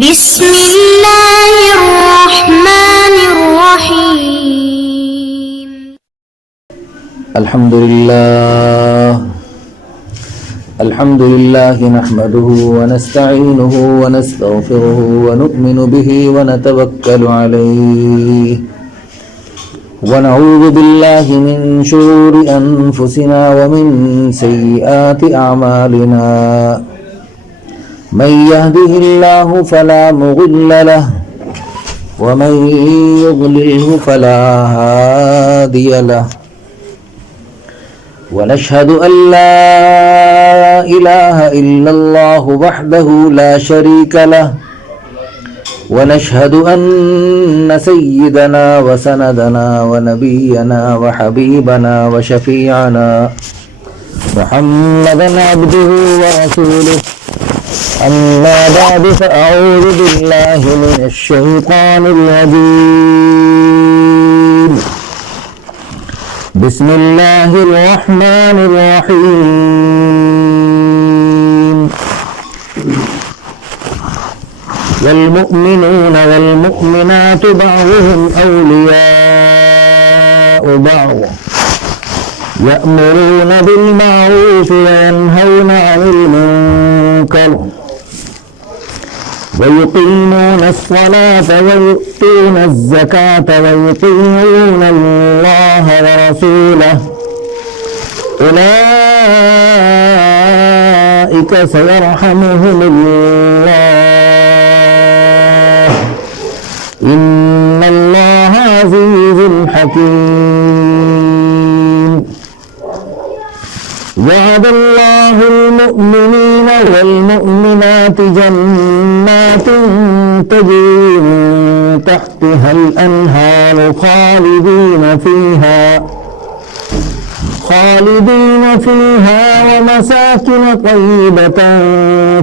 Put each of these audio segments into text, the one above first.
بسم اللہ الرحمن الرحیم الحمد للہ نحمده ونستعینه ونستغفره ونؤمن به ونتوکل علیہ ونعوذ باللہ من شرور انفسنا ومن سیئات اعمالنا من يهده الله فلا مضل له ومن يضلله فلا هادي له ونشهد أن لا إله إلا الله وحده لا شريك له ونشهد أن سيدنا وسندنا ونبينا وحبيبنا وشفيعنا محمدا عبده ورسوله أما بعد فأعوذ بالله من الشيطان الرجيم بسم الله الرحمن الرحيم والمؤمنون والمؤمنات بعضهم أولياء بعض يأمرون بالمعروف وينهون عن المنكر ويقيمون الصلاة ويؤتون الزكاة ويطيعون الله ورسوله أولئك سيرحمهم الله إن الله عزيز حكيم وعد الله المؤمنين والمؤمنات جنات تجري من تحتها الأنهار خالدين فيها ومساكن طيبة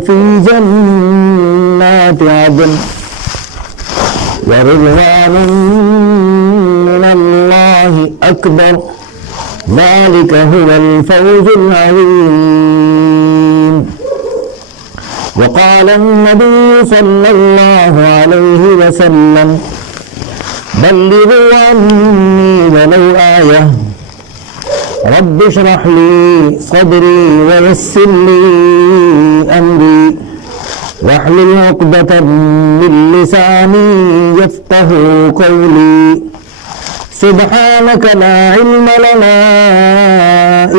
في جنات عدن ورضوان من الله أكبر ذلك هو الفوز العظيم وقال النبي صلى الله عليه وسلم بلغوا عني ولو آية رب اشرح لي صدري ويسر لي أمري واحلل عقدة من لساني يفقهوا قولي سبحانك لا علم لنا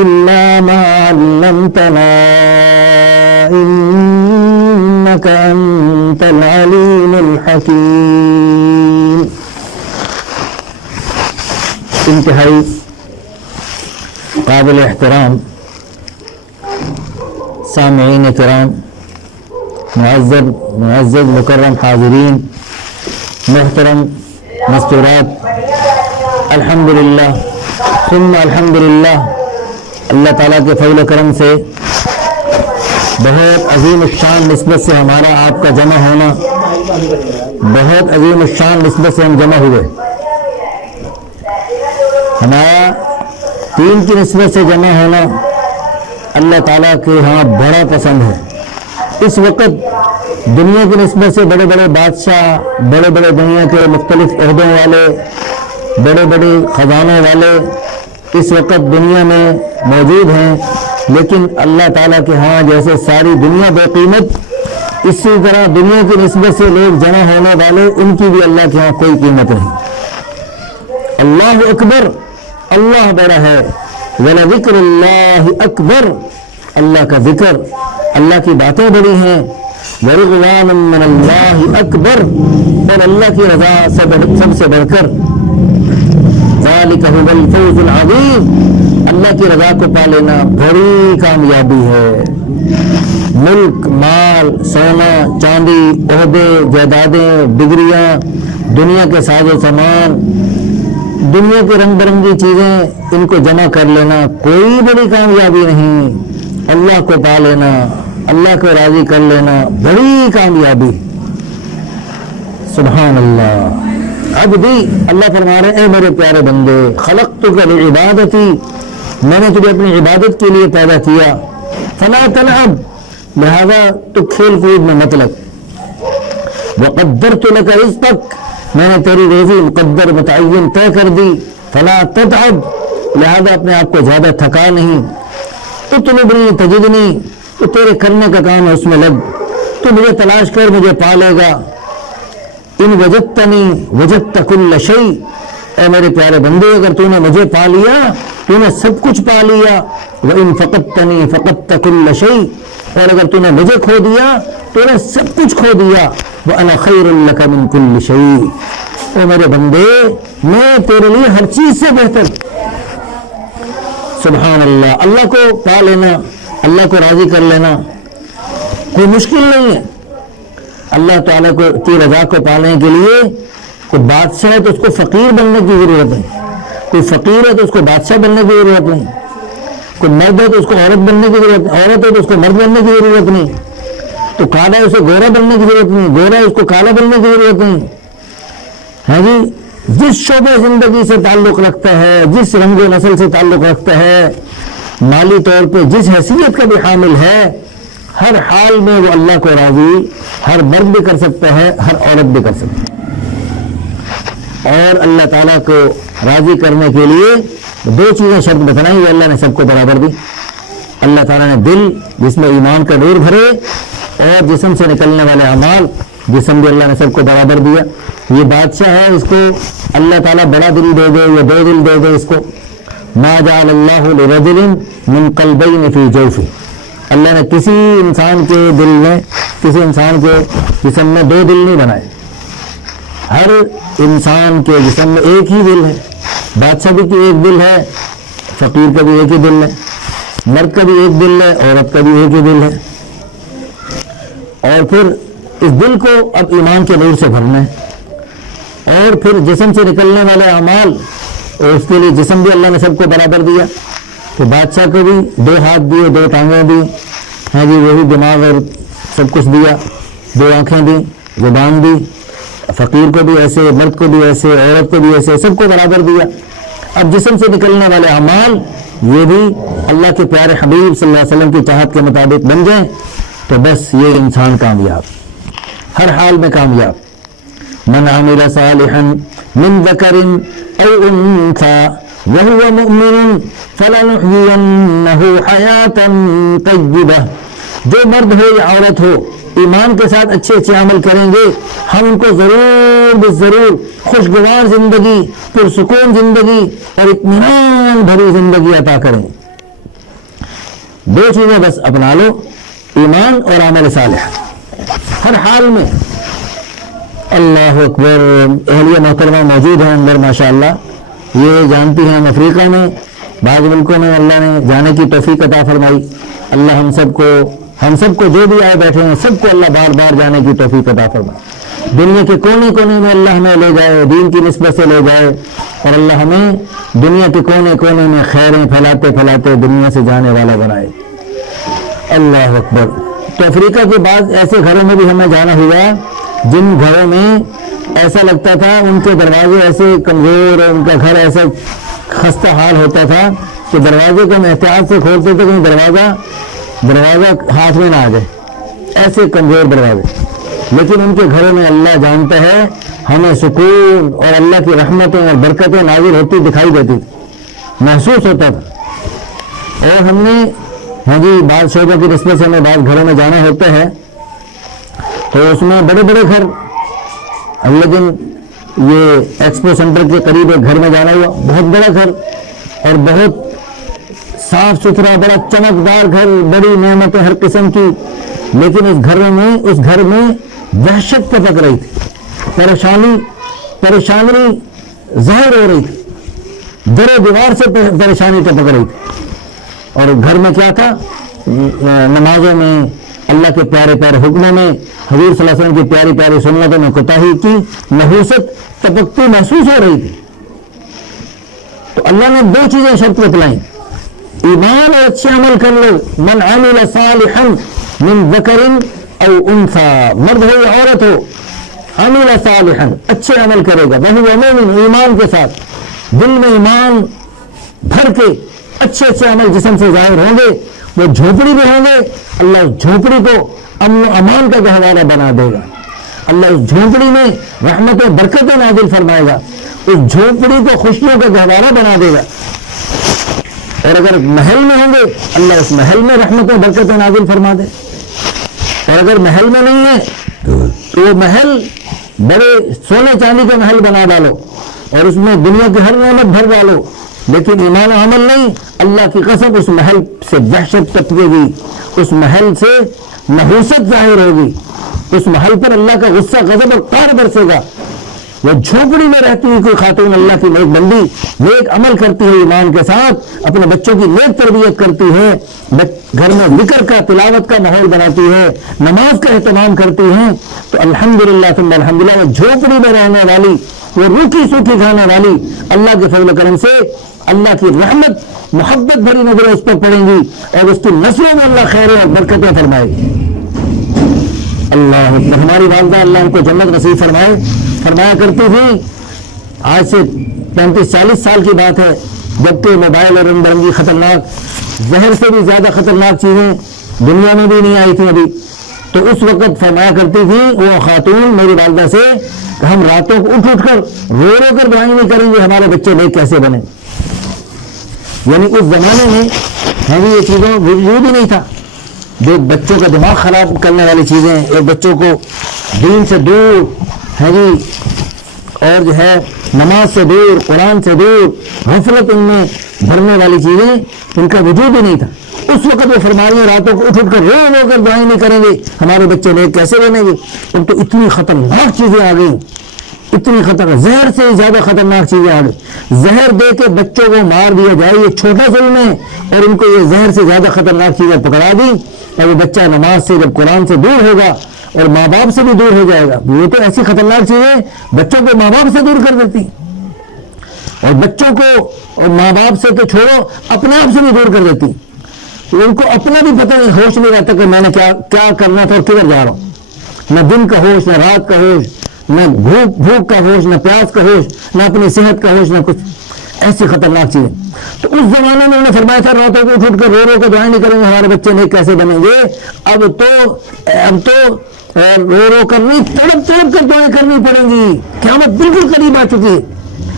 إلا ما علمتنا إنك أنت العليم الحكيم. انتہائی قابل احترام سامعین کرام، معزز مکرم حاضرین، محترم مستورات، الحمدللہ ثم الحمدللہ، اللہ تعالیٰ کے فضل و کرم سے بہت عظیم الشان نسبت سے ہمارا آپ کا جمع ہونا، بہت عظیم الشان نسبت سے ہم جمع ہوئے، ہمارا دین کی نسبت سے جمع ہونا اللہ تعالیٰ کے ہاں بڑا پسند ہے۔ اس وقت دنیا کی نسبت سے بڑے بڑے بادشاہ، بڑے بڑے دنیا کے مختلف عہدوں والے، بڑے بڑے خزانوں والے اس وقت دنیا میں موجود ہیں، لیکن اللہ تعالیٰ کے ہاں جیسے ساری دنیا بے قیمت، اسی طرح دنیا کی نسبت سے لوگ جمع ہونے والے، ان کی بھی اللہ کے ہاں کوئی قیمت نہیں۔ اللہ اکبر، اللہ بڑا ہے، وَلَذِكْرُ اللَّهِ أَكْبَرُ، اللہ کا ذکر، اللہ کی باتیں بڑی ہیں، وَرِضْوَانٌ مِّنَ اللَّهِ أَكْبَرُ، اور اللہ کی رضا سب سے بڑھ کر، ذَلِكَ هُوَ الْفَوْزُ الْعَظِيمُ، اللہ کی رضا کو پا لینا بڑی کامیابی ہے۔ ملک، مال، سونا، چاندی، عہدے، جائیدادیں، ڈگریاں، دنیا کے ساز و سامان، دنیا کی رنگ برنگی چیزیں، ان کو جمع کر لینا کوئی بڑی کامیابی نہیں، اللہ کو پا لینا، اللہ کو راضی کر لینا بڑی کامیابی۔ سبحان اللہ۔ عبدی، اللہ فرما رہے ہیں اے میرے پیارے بندے، خلقتک لعبادتی، میں نے تجھے اپنی عبادت کے لیے پیدا کیا، فلا تلعب، لہذا تو کھیل کود میں مت لگ، وقدرت لك رزقك، میں نے تیری روزی مقدر متعین طے کر دی، فلا تتعب، لہذا اپنے آپ کو زیادہ تھکا نہیں، اطلبنی تجدنی، تو تیرے کرنے کا کام ہے اس میں لگ، تو مجھے تلاش کر مجھے پا لے گا، ان وجدتنی وجدت کل شیء، اے میرے پیارے بندے اگر تو نے مجھے پا لیا تو نے سب کچھ پا لیا، وَإِن فَقَدْتَنِي فَقَدْتَ كُلَّ شَيْءٍ، اور اگر تو نے مجھے کھو دیا تو نے سب کچھ کھو دیا، وَأَنَا خَيْرٌ لَكَ مِن كُلِّ شَيْءٍ، اے میرے بندے میں تیرے لیے ہر چیز سے بہتر۔ سبحان اللہ، اللہ کو پا لینا، اللہ کو راضی کر لینا کوئی مشکل نہیں ہے۔ اللہ تعالیٰ کی رضا کو پانے کے لیے کوئی بادشاہ ہے تو اس کو فقیر بننے کی ضرورت ہے، کوئی فقیر ہے تو اس کو بادشاہ بننے کی ضرورت نہیں، کوئی مرد ہے تو اس کو عورت بننے کی ضرورت نہیں، عورت ہے تو اس کو مرد بننے کی ضرورت نہیں، تو کالا ہے اسے گورا بننے کی ضرورت نہیں، گورا ہے اس کو کالا بننے کی ضرورت نہیں، ہے جی۔ جس شعبے زندگی سے تعلق رکھتا ہے، جس رنگ و نسل سے تعلق رکھتا ہے، مالی طور پہ جس حیثیت کا بھی حامل ہے، ہر حال میں وہ اللہ کو راضی ہر مرد بھی کر سکتا ہے، ہر عورت بھی کر سکتا ہے۔ اور اللہ تعالیٰ کو راضی کرنے کے لیے دو چیزیں شرط بتلائیں، یہ اللہ نے سب کو برابر دی۔ اللہ تعالیٰ نے دل جس میں ایمان کا نور بھرے اور جسم سے نکلنے والے اعمال، جسم بھی اللہ نے سب کو برابر دیا۔ یہ بادشاہ ہے، اس کو اللہ تعالیٰ بڑا دل دے دے یا دو دل دے دے، اس کو ما جعل اللہ لرجل من قلبین فی جوفہ، اللہ نے کسی انسان کے دل میں، کسی انسان کے جسم میں دو دل نہیں بنائے، ہر انسان کے جسم میں ایک ہی دل ہے۔ بادشاہ بھی کی ایک دل ہے، فقیر کا بھی ایک ہی دل ہے، مرد کا بھی ایک دل ہے، عورت کا بھی ایک ہی دل ہے۔ اور پھر اس دل کو اب ایمان کے نور سے بھرنا ہے، اور پھر جسم سے نکلنے والے اعمال، اور اس کے لیے جسم بھی اللہ نے سب کو برابر دیا۔ تو بادشاہ کو بھی دو ہاتھ دیے، دو ٹانگیں دی، ہیں جی، وہی دماغ اور سب کچھ دیا، دو آنکھیں دی، زبان دی، فقیر کو بھی ایسے، مرد کو بھی ایسے، عورت کو بھی ایسے، سب کو برابر دیا۔ اب جسم سے نکلنے والے اعمال یہ بھی اللہ کے پیارے حبیب صلی اللہ علیہ وسلم کی چاہت کے مطابق بن جائیں تو بس یہ انسان کامیاب، ہر حال میں کامیاب۔ من عمل صالحا من ذکر او انثى وهو مؤمن فلنحيينه حیاة طیبہ، جو مرد ہو یا عورت ہو ایمان کے ساتھ اچھے اچھے عمل کریں گے، ہم ان کو ضرور بضرور خوشگوار زندگی، پرسکون زندگی اور اطمینان بھری زندگی عطا کریں۔ دو چیزیں بس اپنا لو، ایمان اور عمل صالح، ہر حال میں۔ اللہ اکبر، اہلیہ محترمہ موجود ہیں اندر ماشاءاللہ، یہ جانتی ہیں افریقہ میں بعض ملکوں میں اللہ نے جانے کی توفیق عطا فرمائی۔ اللہ ہم سب کو جو بھی آئے بیٹھے ہیں سب کو اللہ بار بار جانے کی توفیق عطا فرمائے، دنیا کے کونے کونے میں اللہ ہمیں لے جائے، دین کی نسبت سے لے جائے، اور اللہ ہمیں دنیا کے کونے کونے میں خیریں پھیلاتے پھیلاتے دنیا سے جانے والا بنائے۔ اللہ اکبر۔ تو افریقہ کے بعض ایسے گھروں میں بھی ہمیں جانا ہوا جن گھروں میں ایسا لگتا تھا ان کے دروازے ایسے کمزور، ان کا گھر ایسا خستہ حال ہوتا تھا کہ دروازے کو ہم احتیاط سے کھولتے تھے کہیں دروازہ ہاتھ میں نہ آ جائے، ایسے کمزور دروازے، لیکن ان کے گھروں میں اللہ جانتا ہے ہمیں سکون اور اللہ کی رحمتیں اور برکتیں نازل ہوتی دکھائی دیتی تھی، محسوس ہوتا تھا۔ اور ہم نے ہاں جی بعض شعبوں کی نسبت سے ہمیں بعض گھروں میں جانا ہوتا ہے تو اس میں بڑے بڑے گھر، لیکن یہ ایکسپو سینٹر کے قریب ایک گھر میں جانا ہوا، بہت بڑا گھر اور بہت صاف ستھرا، بڑا چمکدار گھر، بڑی نعمتیں ہر قسم کی، لیکن اس گھر میں وحشت پٹک رہی تھی، پریشانی ظاہر ہو رہی تھی، در و دیوار سے پریشانی ٹپک رہی تھی۔ اور گھر میں کیا تھا، نمازوں میں، اللہ کے پیارے پیارے حکموں میں، حضور صلی اللہ علیہ وسلم کی پیاری پیاری سنتوں میں کوتاہی کی نحوست ٹپکتی محسوس ہو رہی تھی۔ تو اللہ نے دو چیزیں شرط بتلائیں، ایمان اور اچھے عمل کر لو، من عمل صالحا من ذکر او انثى، مرد ہو یا عورت ہو، عمل صالحا اچھے عمل کرے گا، وہو مؤمن ایمان کے ساتھ، دل میں ایمان بھر کے اچھے اچھے عمل جسم سے ظاہر ہوں گے، وہ جھوپڑی بھی ہوں گے، اللہ اس جھوپڑی کو امن و امان کا گہوارہ بنا دے گا۔ اللہ اس جھونپڑی میں رحمت و برکتیں نازل فرمائے گا، اس جھونپڑی کو خوشیوں کا گہوارہ بنا دے گا۔ اور اگر محل میں ہوں گے اللہ اس محل میں رحمت و برکتیں نازل فرما دے، اور اگر محل میں نہیں ہے تو وہ محل بڑے سونے چاندی کا محل بنا ڈالو اور اس میں دنیا کی ہر نعمت بھر ڈالو، لیکن ایمان و عمل نہیں، اللہ کی قسم اس محل سے وحشت ٹپکے گی، اس محل سے نحوست ظاہر ہوگی، اس محل پر اللہ کا غصہ غضب اور قہر برسے گا۔ وہ جھونپڑی میں رہتی ہوئی کوئی خاتون اللہ کی نیک بندی نیک عمل کرتی ہے، ایمان کے ساتھ اپنے بچوں کی نیک تربیت کرتی ہے، گھر میں ذکر کا تلاوت کا ماحول بناتی ہے، نماز کا اہتمام کرتی ہیں، تو الحمدللہ ثم الحمدللہ وہ جھونپڑی میں رہنے والی، وہ روکھی سوکھی کھانے والی اللہ کے فضل و کرم سے اللہ کی رحمت محبت بھری نظریں اس پر پڑیں گی اور اس کی نسلوں میں اللہ خیر اور برکتیں فرمائے گی۔ اللہ اکبر۔ ہماری والدہ اللہ ان کو جنت نصیب فرمائے، فرمایا کرتی تھی، آج سے 35-40 سال کی بات ہے، جبکہ موبائل اور رنگ برنگی خطرناک زہر سے بھی زیادہ خطرناک چیزیں دنیا میں بھی نہیں آئی تھیں ابھی، تو اس وقت فرمایا کرتی تھی وہ خاتون میری والدہ سے کہ ہم راتوں کو اٹھ کر رو کر دعائیں نہیں کریں گے ہمارے بچے نیک کیسے بنے۔ یعنی اس زمانے میں ہمیں یہ چیزوں وجود ہی نہیں تھا، جو بچوں کا دماغ خراب کرنے والی چیزیں اور بچوں کو دین سے دور ہے جی، اور جو ہے نماز سے دور، قرآن سے دور، غفلت ان میں بھرنے والی چیزیں، ان کا وجود ہی نہیں تھا۔ اس وقت وہ فرما رہی ہیں راتوں کو اٹھ کر رو کر دعائیں نہیں کریں گے ہمارے بچے نیک کیسے بنیں گے۔ اب تو اتنی خطرناک چیزیں آ گئی، اتنی خطرناک، زہر سے زیادہ خطرناک چیزیں آ گئی۔ زہر دے کے بچوں کو مار دیا جائے، یہ چھوٹا ظلم ہے، اور ان کو یہ زہر سے زیادہ خطرناک چیزیں پکڑا دی، اور وہ بچہ نماز سے جب قرآن سے دور ہوگا اور ماں باپ سے بھی دور ہو جائے گا۔ یہ تو ایسی خطرناک چیزیں بچوں کو ماں باپ سے دور کر دیتی، اور بچوں کو اور ماں باپ سے تو چھوڑو اپنے آپ سے بھی دور کر دیتی۔ ان کو اپنا بھی پتہ نہیں، ہوش نہیں رہتا کہ میں نے کیا کرنا تھا اور کدھر جا رہا ہوں، نہ دن کا ہوش، نہ رات کا ہوش، نہ بھوک کا ہوش، نہ پیاس کا ہوش، نہ اپنی صحت کا ہوش، نہ کچھ، ایسی خطرناک چیزیں۔ تو اس زمانے میں انہوں نے فرمایا تھا راتوں کو اٹھ کر رو کر دعائیں نہیں کریں گے ہمارے بچے نیک کیسے بنیں گے۔ اب تو رو کر نہیں، تڑپ کر دعائیں کرنی پڑیں گی، قیامت بالکل قریب آ چکی ہے،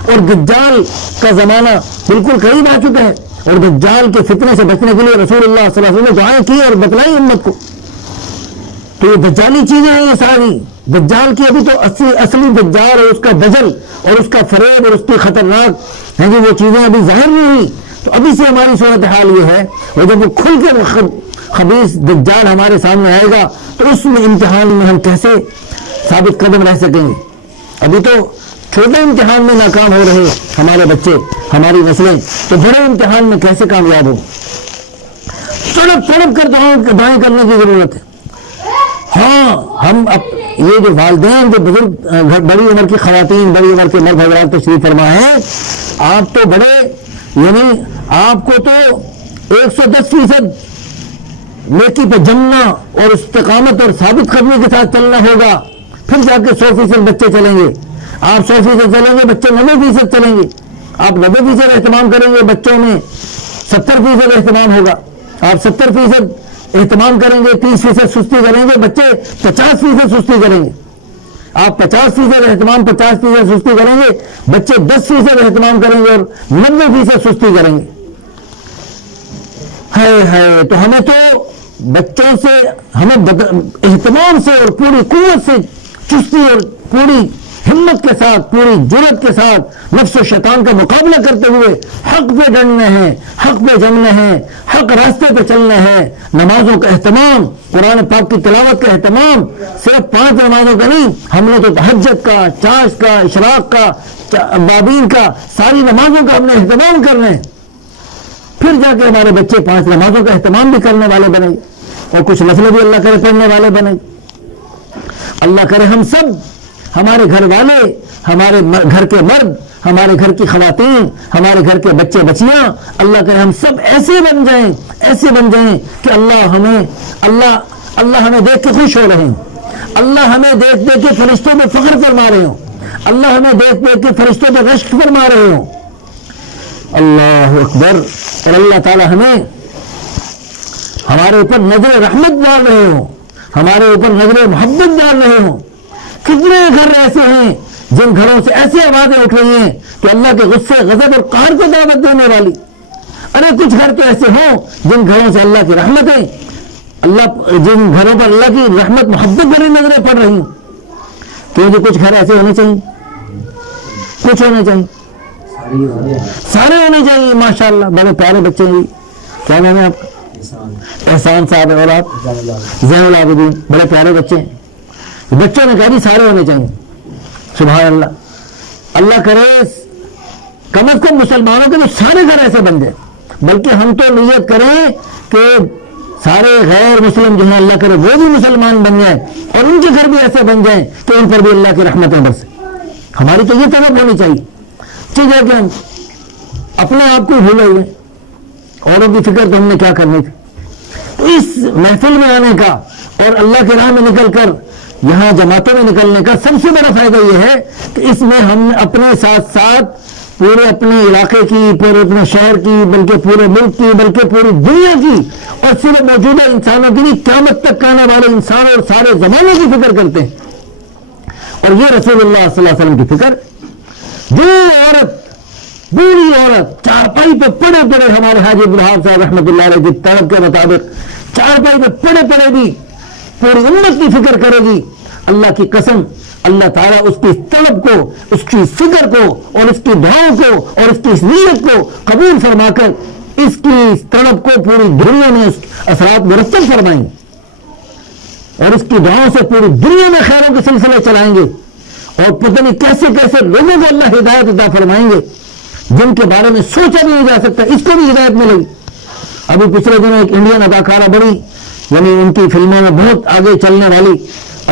اور دجال کا زمانہ بالکل قریب آ چکا ہے، اور دجال کے فتنے سے بچنے کے لیے رسول اللہ صلی اللہ علیہ وسلم نے دعائیں کی اور بتلائی امت کو۔ تو یہ دجالی چیزیں ہیں یہ ساری، دجال کی ابھی تو اصلی دجال اور اس کا دجل اور اس کا فریب اور اس کی خطرناک ہیں وہ چیزیں ابھی ظاہر نہیں ہوئی۔ تو ابھی سے ہماری صورتحال یہ ہے، اور جب وہ کھل کے خبیث دجال ہمارے سامنے آئے گا تو اس میں امتحان میں ہم کیسے ثابت قدم رہ سکیں گے۔ ابھی تو چھوٹے امتحان میں ناکام ہو رہے ہمارے بچے، ہماری نسلیں، تو بڑے امتحان میں کیسے کامیاب ہو۔ تڑپ کر دعائیں کرنے کی ضرورت ہے۔ ہاں ہم یہ جو والدین، جو بزرگ، بڑی عمر کی خواتین، بڑی عمر کے مرد حضرات تشریف فرما ہیں، آپ تو بڑے، یعنی آپ کو تو 110% نیکی پہ جمنا اور استقامت اور ثابت قدمی کے ساتھ چلنا ہوگا، پھر جا کے 100% بچے چلیں گے۔ آپ 100% چلیں گے، بچے 90% چلیں گے۔ آپ 90% اہتمام کریں گے، بچوں میں 70% اہتمام ہوگا۔ آپ 70% اہتمام کریں گے، 30% سستی کریں گے، بچے 50% سستی کریں گے۔ آپ 50% اہتمام، 50% سستی کریں گے، بچے 10% اہتمام کریں گے اور 90% سستی کریں گے۔ ہے تو ہمیں تو بچوں سے، ہمیں اہتمام سے اور پوری قوت سے، چستی اور پوری ہمت کے ساتھ، پوری جرأت کے ساتھ نفس و شیطان کا مقابلہ کرتے ہوئے حق پہ ڈٹنا ہے، حق پہ جمنا ہے، حق راستے پہ چلنا ہے۔ نمازوں کا اہتمام، قرآن پاک کی تلاوت کا اہتمام، صرف 5 نمازوں کا نہیں، ہم نے تو تہجد کا، چاش کا، اشراق کا، بابین کا، ساری نمازوں کا ہم نے اہتمام کرنا ہے۔ پھر جا کے ہمارے بچے 5 نمازوں کا اہتمام بھی کرنے والے بنے، اور کچھ نسلیں بھی اللہ کرے پڑھنے والے بنے۔ اللہ کرے ہم سب، ہمارے گھر والے، ہمارے گھر کے مرد، ہمارے گھر کی خواتین، ہمارے گھر کے بچے بچیاں، اللہ کرے ہم سب ایسے بن جائیں کہ اللہ ہمیں دیکھ کے خوش ہو رہے ہوں، اللہ ہمیں دیکھ کے فرشتوں پہ فخر فرما رہے ہوں، اللہ ہمیں دیکھ کے فرشتوں پہ رشک فرما رہے ہوں۔ اللہ اکبر۔ اور اللہ تعالی ہمیں ہمارے اوپر نظر رحمت ڈال رہے ہوں، ہمارے اوپر نظر محبت ڈال رہے ہوں، کتنے گھر ایسے ہیں جن گھروں سے ایسی آوازیں اٹھ رہی ہیں کہ اللہ کے غصے غضب اور قہر کو دعوت دینے والی. ارے کچھ گھر تو ایسے ہوں جن گھروں سے اللہ کی رحمتیں جن گھروں پر اللہ کی رحمت محبت بھری نظریں پڑ رہی ہیں. کیونکہ کچھ گھر ایسے ہونے چاہیے, کچھ ہونے چاہیے, سارے ہونے چاہیے. ماشاءاللہ بڑے پیارے بچے ہیں. کیا نام ہے آپ کا؟ احسان صاحب. اور آپ؟ زین العابدین. بڑے پیارے بچے ہیں. بچوں نے کہا جی سارے ہونے چاہیے. سبحان اللہ. اللہ کرے کم از کم مسلمانوں کے تو سارے گھر ایسے بن جائیں. بلکہ ہم تو نیت کریں کہ سارے غیر مسلم جو ہیں اللہ کرے وہ بھی مسلمان بن جائیں اور ان کے گھر بھی ایسے بن جائیں کہ ان پر بھی اللہ کی رحمتیں برسیں. ہماری تو یہ طلب ہونی چاہیے. ٹھیک ہے کہ ہم اپنے آپ کو بھولے ہوئے, اوروں کی فکر تو ہم نے کیا کرنی تھی. تو اس محفل میں آنے کا اور اللہ کی راہ میں نکل کر یہاں جماعتوں میں نکلنے کا سب سے بڑا فائدہ یہ ہے کہ اس میں ہم اپنے ساتھ ساتھ پورے اپنے علاقے کی, پورے اپنے شہر کی, بلکہ پورے ملک کی, بلکہ پوری دنیا کی اور صرف موجودہ انسانوں کی بھی, قیامت تک آنے والے انسان اور سارے زمانوں کی فکر کرتے ہیں. اور یہ رسول اللہ صلی اللہ علیہ وسلم کی فکر. جو عورت, بوڑھی عورت چارپائی پہ پڑے پڑے, ہمارے حاجی عبدالوہاب صاحب رحمۃ اللہ علیہ کی طلب کے مطابق چارپائی پہ پڑے پڑے بھی پوری امت کی فکر کرے گی, اللہ کی قسم اللہ تعالیٰ اس کی طلب کو, اس کی فکر کو اور اس کی دعاؤں کو اور اس کی اس نیت کو قبول فرما کر اس کی طلب کو پوری دنیا میں اثرات مرتب فرمائیں گے اور اس کی دعاؤں سے پوری دنیا میں خیروں کے سلسلے چلائیں گے. اور پتہ نہیں کیسے کیسے لوگوں کو اللہ ہدایت عطا فرمائیں گے جن کے بارے میں سوچا بھی نہیں جا سکتا. اس کو بھی ہدایت ملے گی. ابھی پچھلے دنوں ایک انڈین اداکارہ بڑی, یعنی ان کی فلموں میں بہت آگے چلنے والی,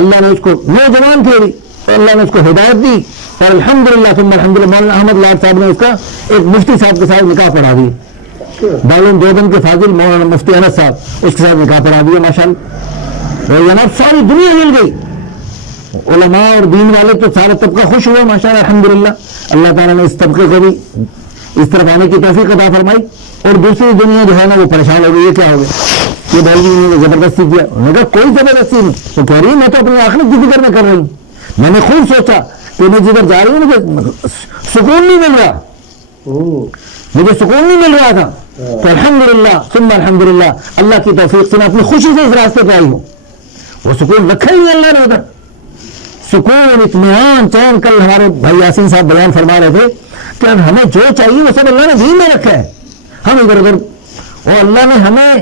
اللہ نے اس کو نوجوان تھی اور اللہ نے اس کو ہدایت دی اور الحمدللہ ثم الحمدللہ مولانا احمد لاڈ صاحب نے اس کا ایک مفتی صاحب کے ساتھ نکاح پڑھا دیا. دارالعلوم دیوبند کے فاضل مولانا مفتی انس صاحب اس کے ساتھ نکاح پڑھا دیا ماشاءاللہ. اور جناب ساری دنیا مل گئی, علماء اور دین والے تو سارا طبقہ خوش ہوا ماشاءاللہ الحمدللہ. اللہ تعالیٰ نے اس طبقے کو بھی اس طرف آنے کی توفیق عطا فرمائی. اور دوسری دنیا جو ہے نا وہ پریشان ہو گئی. یہ کیا ہو گیا, یہ بھائی جی نے زبردستی کیا. انہوں نے کہا کوئی زبردستی نہیں. وہ کہہ رہی ہے میں تو اپنی آخرت کی فکر میں کر رہی ہوں. میں نے خوب سوچا کہ میں جدھر جا رہی ہوں مجھے سکون نہیں مل رہا, مجھے سکون نہیں مل رہا تھا. تو الحمدللہ ثم الحمدللہ اللہ کی توفیق سے میں اپنی خوشی سے اس راستے پہ آئی ہوں. وہ سکون رکھا ہی نہیں اللہ نے ادھر. سکون, اطمینان, چین. کل ہمارے بھائی یاسین صاحب بیان فرما رہے تھے کہ ہمیں جو چاہیے وہ سب اللہ نے دین میں رکھا ہے. ہم ادھر ادھر اور اللہ نے ہمیں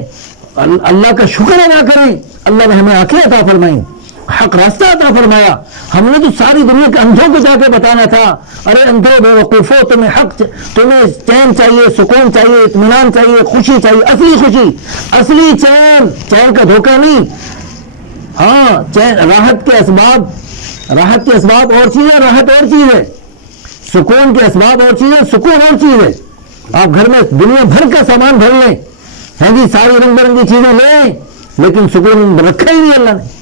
اللہ کا شکر ادا کریں. اللہ نے ہمیں آنکھیں عطا فرمائیں, حق راستہ عطا فرمایا. ہم نے تو ساری دنیا کے اندھوں کو جا کے بتانا تھا, ارے اندھو بے وقوفو, تمہیں حق, تمہیں چین چاہیے, سکون چاہیے, اطمینان چاہیے, خوشی چاہیے, اصلی خوشی, اصلی چین, چین کا دھوکہ نہیں. ہاں چین, راحت کے اسباب اور چیز ہے, راحت اور چیز ہے. سکون کے اسباب اور چیز ہے, سکون اور چیز ہے. آپ گھر میں دنیا بھر کا سامان بھر لیں, ہیں جی ساری رنگ برنگی چیزیں لیں, لیکن سکون رکھا ہی نہیں اللہ نے.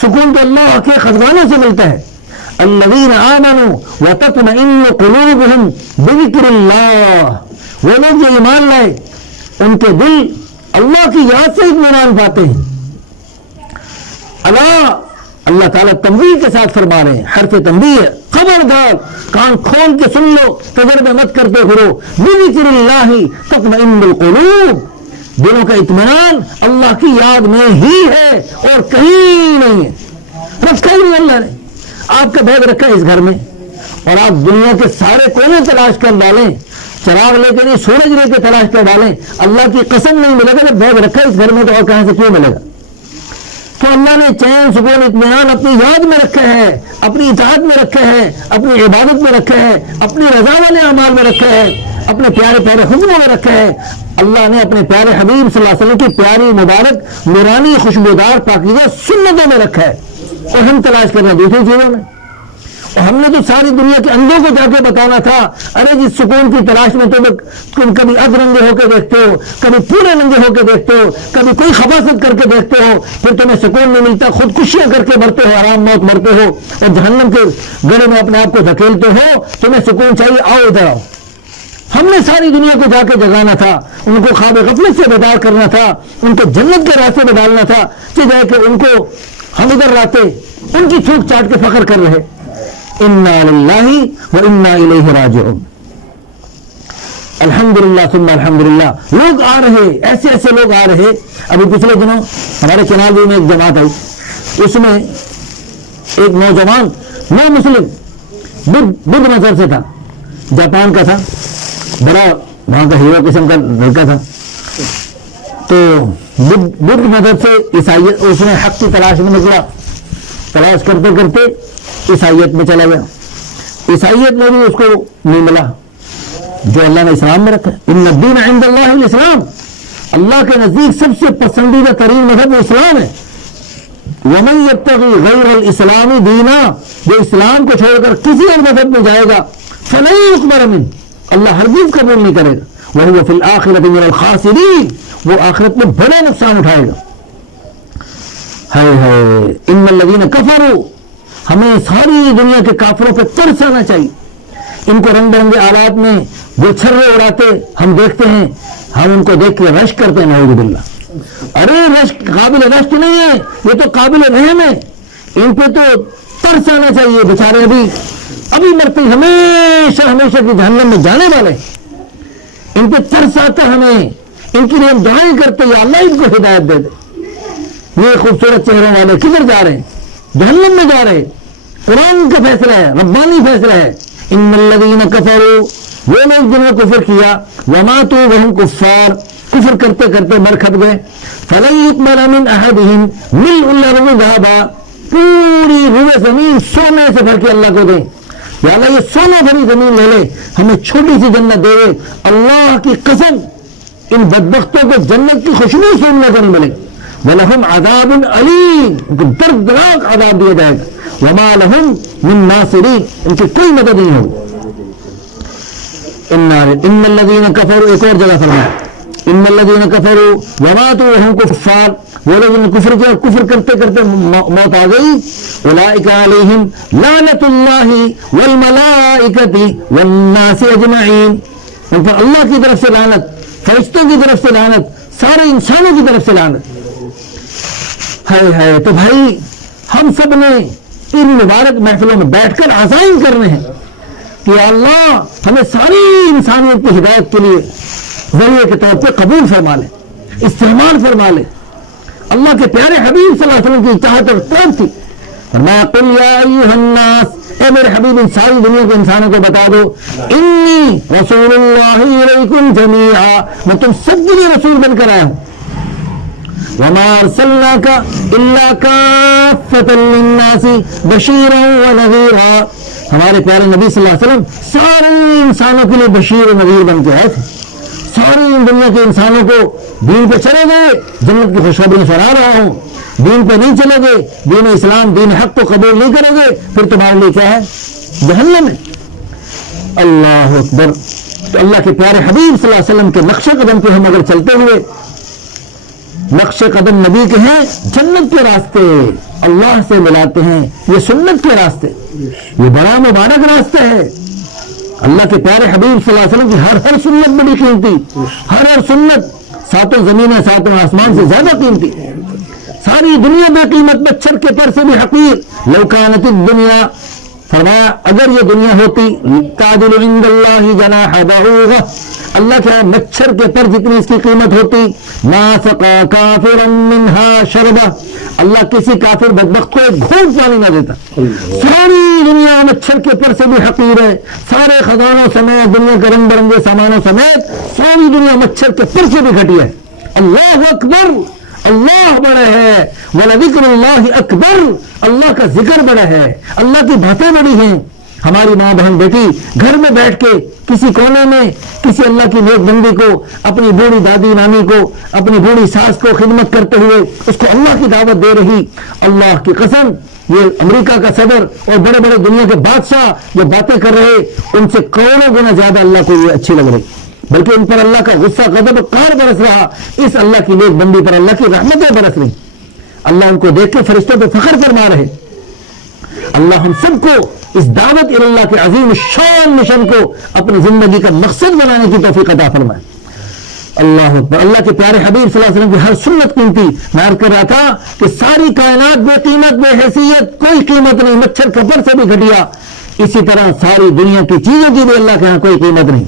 سکون تو اللہ کے خزانوں سے ملتا ہے. الذین آمنوا وتطمئن قلوبهم بذکر اللہ, وہ لوگ جو ایمان لائے ان کے دل اللہ کی یاد سے اطمینان پاتے ہیں. اللہ تعالیٰ تنبیہ کے ساتھ فرما رہے ہیں, حرف تنبیہ ہے. خبردار, کان کھول کے سن لو, تجربہ مت کرتے پھرو. بذکر اللہ تطمئن القلوب, دلوں کا اطمینان اللہ کی یاد میں ہی ہے اور کہیں نہیں ہے. رکھا ہی نہیں اللہ نے. آپ کا بیگ رکھا ہے اس گھر میں اور آپ دنیا کے سارے کونے تلاش کر ڈالیں, چراغ لے کے نہیں سورج لے کے تلاش کر ڈالیں, اللہ کی قسم نہیں ملے گا. جب بیگ رکھا ہے اس گھر میں تو اور کہاں سے کیوں ملے گا. تو اللہ نے چین, سکون, اطمینان اپنی یاد میں رکھے ہیں, اپنی اطاعت میں رکھے ہیں, اپنی عبادت میں رکھے ہیں, اپنی رضا والے اعمال میں رکھے ہیں, اپنے پیارے پیارے حکموں میں رکھے ہیں. اللہ نے اپنے پیارے حبیب صلی اللہ علیہ وسلم کی پیاری مبارک نورانی خوشبودار پاکیزہ سنتوں میں رکھا ہے. اور ہم تلاش کر رہے ہیں دوسری چیزوں میں. اور ہم نے تو ساری دنیا کے اندھوں کو جا کے بتانا تھا, ارے جس سکون کی تلاش میں تم کبھی ادھ رنگے ہو کے دیکھتے ہو, کبھی پورے رنگے ہو کے دیکھتے ہو, کبھی کوئی خباثت کر کے دیکھتے ہو, پھر تمہیں سکون نہیں ملتا, خودکشیاں کر کے مرتے ہو, آرام موت مرتے ہو اور جہنم کے گڑھے میں اپنے آپ کو دھکیلتے ہو. تمہیں سکون چاہیے, آؤ ادھر آؤ. ہم نے ساری دنیا کو جا کے جگانا تھا, ان کو خواب غفلت سے بیدار کرنا تھا, ان کو جنت کے راستے میں ڈالنا تھا, کہ ان کو ہم ادھر لاتے ان کی تھوک چاٹ کے فخر کر رہے. انا للہ و انا الیہ راجعون. الحمدللہ ثم الحمدللہ. لوگ آ رہے, ایسے ایسے لوگ آ رہے. ابھی پچھلے دنوں ہمارے چنابی میں ایک جماعت آئی, اس میں ایک نوجوان نو مسلم بدھ نظر سے تھا, جاپان کا تھا, بڑا وہاں کا ہیرو قسم کا لڑکا تھا. تو بدھ نظر سے عیسائیت, اس نے حق کی تلاش میں نکلا, تلاش کرتے کرتے عیسائیت میں چلا گیا. عیسائیت میں بھی اس کو نہیں ملا جو اللہ نے اسلام میں رکھا. ان الدین عند اللہ الاسلام, اللہ کے نزدیک سب سے پسندیدہ ترین مذہب اسلام ہے. ومن یبتغی غیر الاسلام دینا, جو اسلام کو چھوڑ کر کسی اور مذہب میں جائے گا فلن یقبل منہ, اللہ ہرگز قبول نہیں کرے گا. وہو فی الآخرۃ من الخاسرین, وہ آخرت میں بڑے نقصان اٹھائے گا. ہائے ہائے, ان الذین کفروا, ہمیں ساری دنیا کے کافروں پہ ترس آنا چاہیے. ان کو رنگ برنگے آلات میں جو چھرے اڑاتے ہم دیکھتے ہیں, ہم ان کو دیکھ کے رشک کرتے ہیں. نعوذ باللہ. ارے رشک قابل رشک نہیں ہے, یہ تو قابل رحم ہے. ان پہ تو ترس آنا چاہیے. بیچارے ابھی مرتے, ہمیشہ ہمیشہ کی جہنم میں جانے والے. ان پہ ترس آتا ہمیں, ان کی لیے ہم دعائیں کرتے یا اللہ ان کو ہدایت دے دے. یہ خوبصورت چہروں والے کدھر جا رہے ہیں؟ جہنم میں جا رہے. قرآن کا فیصلہ ہے, ربانی فیصلہ ہے. ان الذین کفروا, وہ لوگ جنہوں نے کفر کیا, وماتوا وہم کفار, کفر کرتے کرتے مر کھپ گئے. فلن یقبل من احدہم ملء الارض ذهبا, پوری روئے زمین سونے سے بھر کے اللہ کو دیں. یا اللہ یہ سونا بھری زمین لے لے, ہمیں چھوٹی سی جنت دے دے. اللہ کی قسم ان بدبختوں کو جنت کی خوشبو سوننے کو نہیں ملے. وَلَهُمْ عَذَابٌ عَلِيمٌ, ان کو دردناک عذاب دیا جائے گا. وَمَا لَهُمْ مِن نَاصِرِينَ, ان کی کوئی مدد نہیں ہوگی. ان الذین کفروا, ایک اور جگہ فرمایا ان الذین کفروا وماتوا وهم کفار, وہ لوگ نے کفر کیا, کفر کرتے کرتے موت آ گئی. اولئک علیہم لعنت اللہ والملائکۃ والناس اجمعین, ان پر اللہ کی طرف سے لعنت, فرشتوں کی طرف سے لعنت, سارے انسانوں کی طرف سے لعنت. ہائے ہائے. تو بھائی ہم سب نے ان مبارک محفلوں میں بیٹھ کر عزائم کرنے ہیں کہ اللہ ہمیں ساری انسانیت کی ہدایت کے لیے ذریعے کے طور پہ قبول فرما لے, استعمال فرما لے. اللہ کے پیارے حبیب صلی اللہ علیہ وسلم کی چاہت اور طلب تھی. فرمایا قل یا ایھا الناس, اے میرے حبیب ان ساری دنیا کے انسانوں کو بتا دو, انی رسول اللہ الیکم جمیعا, میں تم سب کے لیے رسول بن کر آیا ہوں. وما ارسلناک الا کافۃ للناس بشیرا ونذیرا, ہمارے پیارے نبی صلی اللہ علیہ وسلم سارے انسانوں کے لیے بشیر و نذیر بن کے آئے تھے. ساری دنیا کے انسانوں کو دین پہ چلے گئے, جنت کی خوشخبری سنا رہا ہوں. دین پہ نہیں چلے گئے, دین اسلام دین حق کو قبول نہیں کرو گے, پھر تمہارے لیے کیا ہے؟ جہنم ہے. اللہ اکبر. تو اللہ کے پیارے حبیب صلی اللہ علیہ وسلم کے نقش قدم پہ ہم اگر چلتے ہوئے, نقش قدم نبی کے ہیں, جنت کے راستے اللہ سے ملاتے ہیں, یہ سنت کے راستے, یہ بڑا مبارک راستہ ہے. اللہ کے پیارے حبیب صلی اللہ علیہ وسلم کی ہر سنت بڑی قیمتی, ہر سنت ساتوں زمینیں ساتوں آسمان سے زیادہ قیمتی. ساری دنیا بے قیمت, مچھر کے پر سے بھی حقیر. لو کانت الدنیا, فرمایا اگر یہ دنیا ہوتی, تعدل عند اللہ جناح بعوضہ, اللہ کے مچھر کے پر جتنی اس کی قیمت ہوتی, ما سقا کافرا منها شربہ, اللہ کسی کافر بدبخت کو ایک گھونٹ پانی نہ دیتا. ساری دنیا مچھر کے پر سے بھی حقیر ہے, سارے خزانوں سمیت, دنیا کے رنگ برنگے سامانوں سمیت ساری دنیا مچھر کے پر سے بھی گھٹیا ہے. اللہ اکبر, اللہ بڑا ہے. وَلَذِكْرُ اللَّهِ اکبر, اللہ کا ذکر بڑا ہے, اللہ کی باتیں بڑی ہیں. ہماری ماں بہن بیٹی گھر میں بیٹھ کے کسی کونے میں کسی اللہ کی نیک بندی کو, اپنی بوڑھی دادی نانی کو, اپنی بوڑھی ساس کو خدمت کرتے ہوئے اس کو اللہ کی دعوت دے رہی. اللہ کی قسم, یہ امریکہ کا صدر اور بڑے بڑے دنیا کے بادشاہ جو باتیں کر رہے, ان سے کروڑوں گنا زیادہ اللہ کو یہ اچھی لگ رہی, بلکہ ان پر اللہ کا غصہ غضب قہر برس رہا. اس اللہ کی نیک بندی پر اللہ کی رحمتیں برس رہی. اللہ ان کو دیکھ کے فرشتوں پہ فخر فرما رہے. اللہ ہم سب کو اس دعوت اللہ کے عظیم شان مشن کو اپنی زندگی کا مقصد بنانے کی توفیق عطا فرمائے. اللہ اکبر. اللہ کے پیارے حبیب صلی اللہ علیہ وسلم کی ہر سنت قیمتی. میں عرض کر رہا تھا کہ ساری کائنات بے قیمت بے حیثیت, کوئی قیمت نہیں, مچھر کپڑ سے بھی گھٹیا. اسی طرح ساری دنیا کی چیزوں کی بھی اللہ کے یہاں کوئی قیمت نہیں.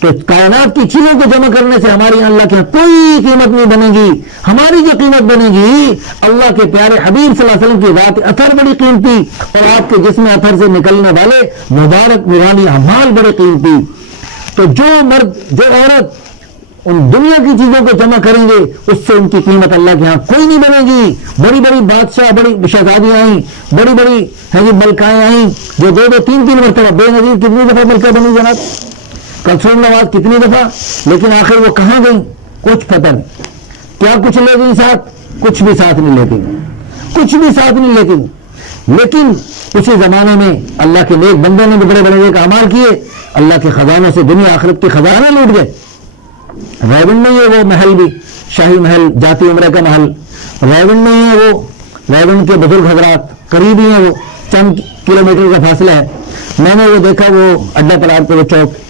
تو کائنات کی چیزوں کو جمع کرنے سے ہماری اللہ کے یہاں کوئی قیمت نہیں بنے گی. ہماری جو قیمت بنے گی اللہ کے پیارے حبیب صلی اللہ علیہ وسلم کی ذات اثر بڑی قیمتی, اور آپ کے جسم اثر سے نکلنے والے مبارک نورانی اعمال بڑے قیمتی. تو جو مرد جو عورت ان دنیا کی چیزوں کو جمع کریں گے اس سے ان کی قیمت اللہ کے ہاں کوئی نہیں بنے گی. بڑی بڑی بادشاہ, بڑی شہزادیاں آئیں, بڑی بڑی ملکائیں آئیں جو دو دو تین تین مرتبہ, بے نظیر کتنی دفعہ ملکہ بنی جناب, کلثوم نواز کتنی دفعہ, لیکن آخر وہ کہاں گئی کچھ پتہ نہیں. کیا کچھ لے گئی ساتھ؟ کچھ بھی ساتھ نہیں لیتی, کچھ بھی ساتھ نہیں لیتی. لیکن اسی زمانے میں اللہ کے نیک بندوں نے بڑے بڑے نیک اعمال کیے, اللہ کے خزانوں سے دنیا آخرت کے خزانے لوٹ گئے. رائبن میں ہی ہے وہ محل بھی, شاہی محل, جاتی عمرہ کا محل رائبن میں ہی ہے. وہ رائبن کے بزرگ حضرات قریب ہی ہیں, وہ چند کلومیٹر کا فاصلہ ہے. میں نے وہ دیکھا, وہ اڈا پلار پہ وہ چوک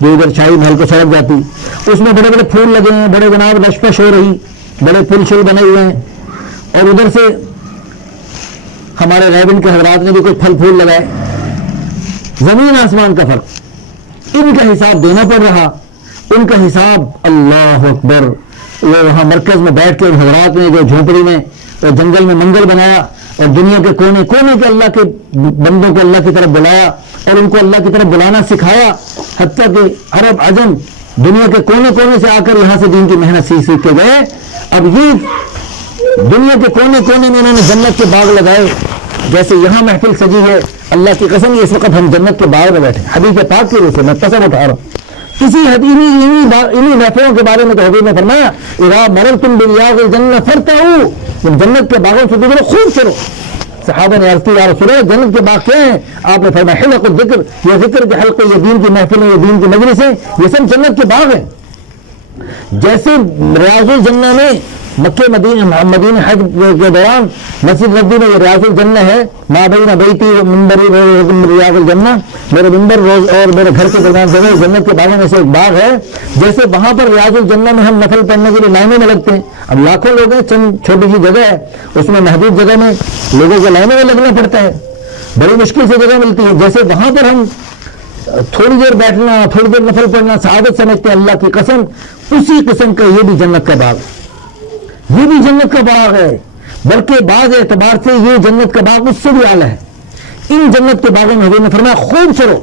جو ادھر شاہی محل کو سڑک جاتی, اس میں بڑے بڑے پھول لگے ہیں, بڑے جناب رشپش ہو رہی, بڑے پھول شل بنے ہوئے ہیں. اور ادھر سے ہمارے رائبن کے حضرات نے بھی کچھ پھل پھول لگائے. زمین آسمان کا فرق. ان کا حساب دینا پڑ رہا, ان کا حساب. اللہ اکبر. وہ وہاں مرکز میں بیٹھ کے حضرات نے جو جھونپڑی میں اور جنگل میں منگل بنایا اور دنیا کے کونے کونے کے اللہ کے بندوں کو اللہ کی طرف بلایا اور ان کو اللہ کی طرف بلانا سکھایا, حتیٰ کہ عرب عجم دنیا کے کونے کونے سے آ کر یہاں سے دین کی محنت سیکھ کے گئے. اب یہ دنیا کے کونے کونے میں انہوں نے جنت کے باغ لگائے. جیسے یہاں محفل سجی ہے, اللہ کی قسم اس وقت ہم جنت کے باغ میں بیٹھے حدیث پاک کی روح سے میں قسم اٹھا رہا ہوں. کسی انہی محفلوں کے بارے میں تو حضور نے فرمایا اذا مررتم بریاض الجنہ فرتعوا, جنت کے باغوں سے گزرو خوب چلو. صحابہ نے عرض کی یا رسول اللہ جنت کے باغ کیا ہیں؟ آپ نے فرمایا حلق الذکر, یہ ذکر کے حلقے, یہ دین کی محفلیں, یہ دین کی مجلسیں, یہ سب جنت کے باغ ہیں. جیسے ریاض الجنہ میں مکہ مدینہ حج کے دوران مسجد نبوی میں یہ ریاض الجنہ ہے, ما بین بیتی و منبری ریاض الجنہ, میرے منبر روز اور میرے گھر کے درمیان جگہ جنت کے باغوں میں سے ایک باغ ہے. جیسے وہاں پر ریاض الجنہ میں ہم نفل پڑھنے کے لیے لائنوں میں لگتے ہیں, اب لاکھوں لوگ ہیں, چند چھوٹی سی جگہ ہے, اس میں محدود جگہ میں لوگوں کو لائنوں میں لگنا پڑتا ہے, بڑی مشکل سے جگہ ملتی ہے. جیسے وہاں پر ہم تھوڑی دیر بیٹھنا, تھوڑی دیر نفل پڑھنا سعادت سمجھتے ہیں, اللہ کی قسم اسی قسم کا یہ بھی جنت کا باغ, یہ بھی جنت کا باغ ہے. بلکہ بعض اعتبار سے یہ جنت کا باغ اس سے بھی اعلیٰ ہے. ان جنت کے باغوں میں حضور نے فرمایا خوب چلو.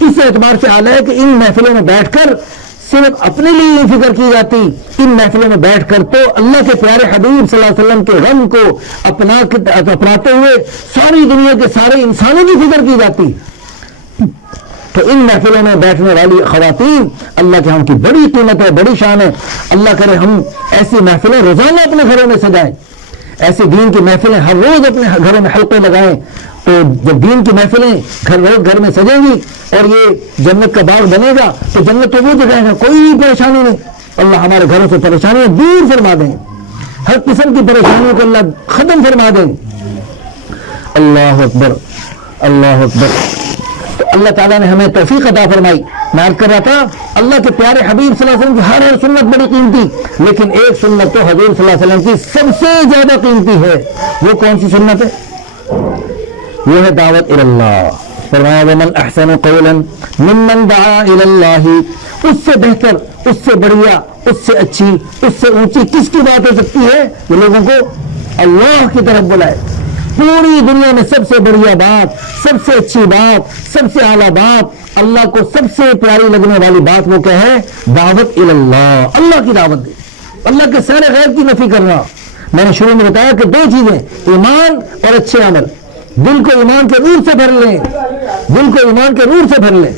اس اعتبار سے اعلیٰ ہے کہ ان محفلوں میں بیٹھ کر صرف اپنے لیے نہیں فکر کی جاتی, ان محفلوں میں بیٹھ کر تو اللہ کے پیارے حبیب صلی اللہ علیہ وسلم کے غم کو اپناتے ہوئے ساری دنیا کے سارے انسانوں کی فکر کی جاتی. تو ان محفلوں میں بیٹھنے والی خواتین اللہ کے ہم کی بڑی قیمت ہے, بڑی شان ہے. اللہ کرے ہم ایسی محفلیں روزانہ اپنے گھروں میں سجائیں, ایسی دین کی محفلیں ہر روز اپنے گھروں میں حلقے لگائیں. تو جب دین کی محفلیں گھر میں سجیں گی اور یہ جنت کا باغ بنے گا تو جنت تو وہ جگہ ہے کوئی پریشانی نہیں. اللہ ہمارے گھروں سے پریشانیاں دور فرما دیں, ہر قسم کی پریشانیوں کو اللہ ختم فرما دیں. اللہ اکبر, اللہ اکبر. تو اللہ تعالیٰ نے ہمیں توفیق عطا فرمائی. میں عرض کر رہا تھا اللہ کے پیارے حبیب صلی اللہ علیہ وسلم کی ہر سنت بڑی قیمتی, لیکن ایک سنت تو حضور صلی اللہ علیہ وسلم کی سب سے زیادہ قیمتی ہے. وہ کون سی سنت ہے؟ وہ ہے دعوت اللہ. فرمایا ومن احسن قولا ممن دعا الی اللہ, اس سے بہتر, اس سے بڑھیا, اس سے اچھی, اس سے اونچی کس کی بات ہو سکتی ہے جو لوگوں کو اللہ کی طرف بلائے. پوری دنیا میں سب سے بڑھیا بات, سب سے اچھی بات, سب سے اعلیٰ بات, اللہ کو سب سے پیاری لگنے والی بات وہ کیا ہے؟ دعوت الی اللہ, اللہ کی دعوت دے, اللہ کے سارے غیر کی نفی کرنا. میں نے شروع میں بتایا کہ دو چیزیں, ایمان اور اچھے عمل. دل کو ایمان کے نور سے بھر لیں, دل کو ایمان کے نور سے بھر لیں,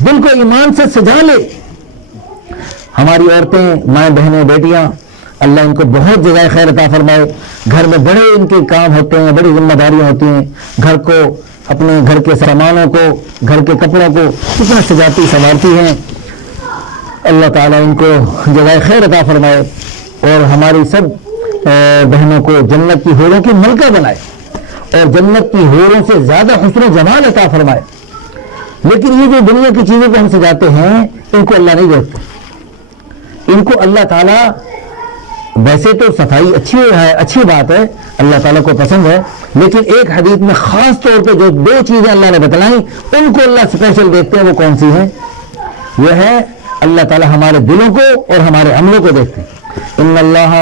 دل کو ایمان سے سجا لے. ہماری عورتیں, مائیں, بہنیں, بیٹیاں, اللہ ان کو بہت جزائے خیر عطا فرمائے. گھر میں بڑے ان کے کام ہوتے ہیں, بڑی ذمہ داریاں ہوتی ہیں. گھر کو, اپنے گھر کے سامانوں کو, گھر کے کپڑوں کو کتنا سجاتی سنوارتی ہیں. اللہ تعالیٰ ان کو جزائے خیر عطا فرمائے اور ہماری سب بہنوں کو جنت کی حوروں کی ملکہ بنائے اور جنت کی حوروں سے زیادہ حسن و جمال عطا فرمائے. لیکن یہ جو دنیا کی چیزوں کو ہم سجاتے ہیں ان کو اللہ نہیں دیکھتے. ان کو اللہ تعالیٰ، ویسے تو صفائی اچھی ہے، اچھی بات ہے، اللہ تعالیٰ کو پسند ہے، لیکن ایک حدیث میں خاص طور پہ جو 2 چیزیں اللہ نے بتلائیں ان کو اللہ اسپیشل دیکھتے ہیں، وہ کون سی ہیں؟ یہ ہے اللہ تعالیٰ ہمارے دلوں کو اور ہمارے عملوں کو دیکھتے ہیں. ان اللہ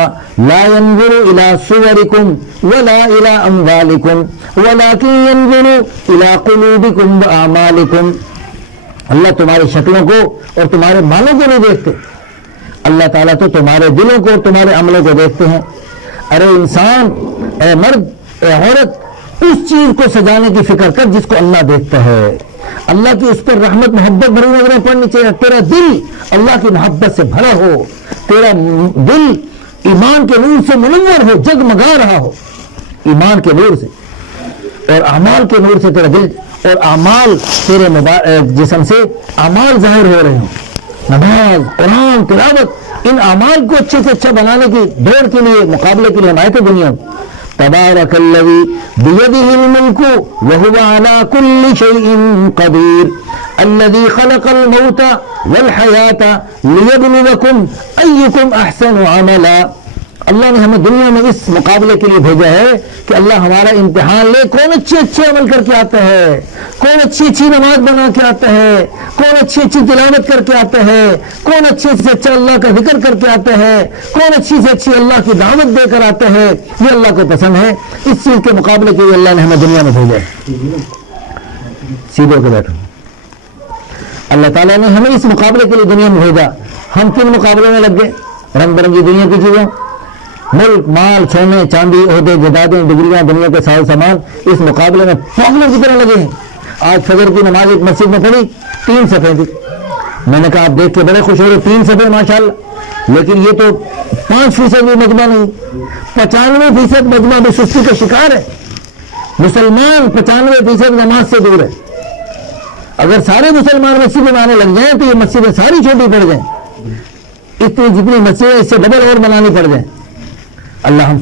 لا ينظر الى صورکم ولا الى اموالکم ولکن ينظر الى قلوبکم واعمالکم. اللہ تمہاری شکلوں کو اور تمہارے مالوں کو نہیں دیکھتے، اللہ تعالیٰ تو تمہارے دلوں کو اور تمہارے عملوں کو دیکھتے ہیں. ارے انسان، اے مرد، اے عورت، اس چیز کو سجانے کی فکر کر جس کو اللہ دیکھتا ہے. اللہ کی اس پر رحمت محبت بھری نظریں پڑنی چاہیے. تیرا دل اللہ کی محبت سے بھرا ہو، تیرا دل ایمان کے نور سے منور ہو، جگمگا رہا ہو ایمان کے نور سے اور اعمال کے نور سے، تیرا دل اور اعمال تیرے جسم سے اعمال ظاہر ہو رہے ہوں. نماز، قرآن، تلاوت، ان اعمال کو اچھے سے اچھا بنانے کی دوڑ کے لیے، مقابلے کے لیے ہم آئے تھے دنیا میں. تبارک الذی بیدہ الملک وہو علی کل شیء قدیر الذی خلق الموت والحیاۃ لیبلوکم ایکم احسن عملا. اللہ نے ہمیں دنیا میں اس مقابلے کے لیے بھیجا ہے کہ اللہ ہمارا امتحان لے، کون اچھے اچھے عمل کر کے آتا ہے، کون اچھی اچھی نماز بنا کے آتا ہے، کون اچھی اچھی تلاوت کر کے آتا ہے، کون اچھے سے اچھا اللہ کا ذکر کر کے آتا ہے، کون اچھی سے اچھی اللہ کی دعوت دے کر آتا ہے. یہ اللہ کو پسند ہے. اس چیز کے مقابلے کے لیے اللہ نے ہمیں دنیا میں بھیجا ہے. سیدھے ہو کے بیٹھو. اللہ تعالیٰ نے ہمیں اس مقابلے کے لیے دنیا میں بھیجا. ہم کن مقابلے میں لگ گئے؟ رنگ برنگی دنیا کی چیزوں، ملک، مال، سونے چاندی، عہدے، جائیدادیں، ڈگریاں، دنیا کے سارے سامان، اس مقابلے میں پاگلوں کی طرح لگے ہیں. آج فجر کی نماز ایک مسجد میں پڑھی، 3 صفحے تھی. میں نے کہا آپ دیکھ کے بڑے خوش ہو رہے، 3 صفحے ماشاءاللہ، لیکن یہ تو 5% بھی مجمع نہیں، 95% مجمع بھی سستی کا شکار ہے. مسلمان 95% نماز سے دور ہے. اگر سارے مسلمان مسجد میں آنے لگ جائیں تو یہ مسجدیں ساری چھوٹی پڑ جائیں. اتنی جتنی مسجدیں اس سے ڈبل اور بنانی پڑ جائیں. اللہ ہم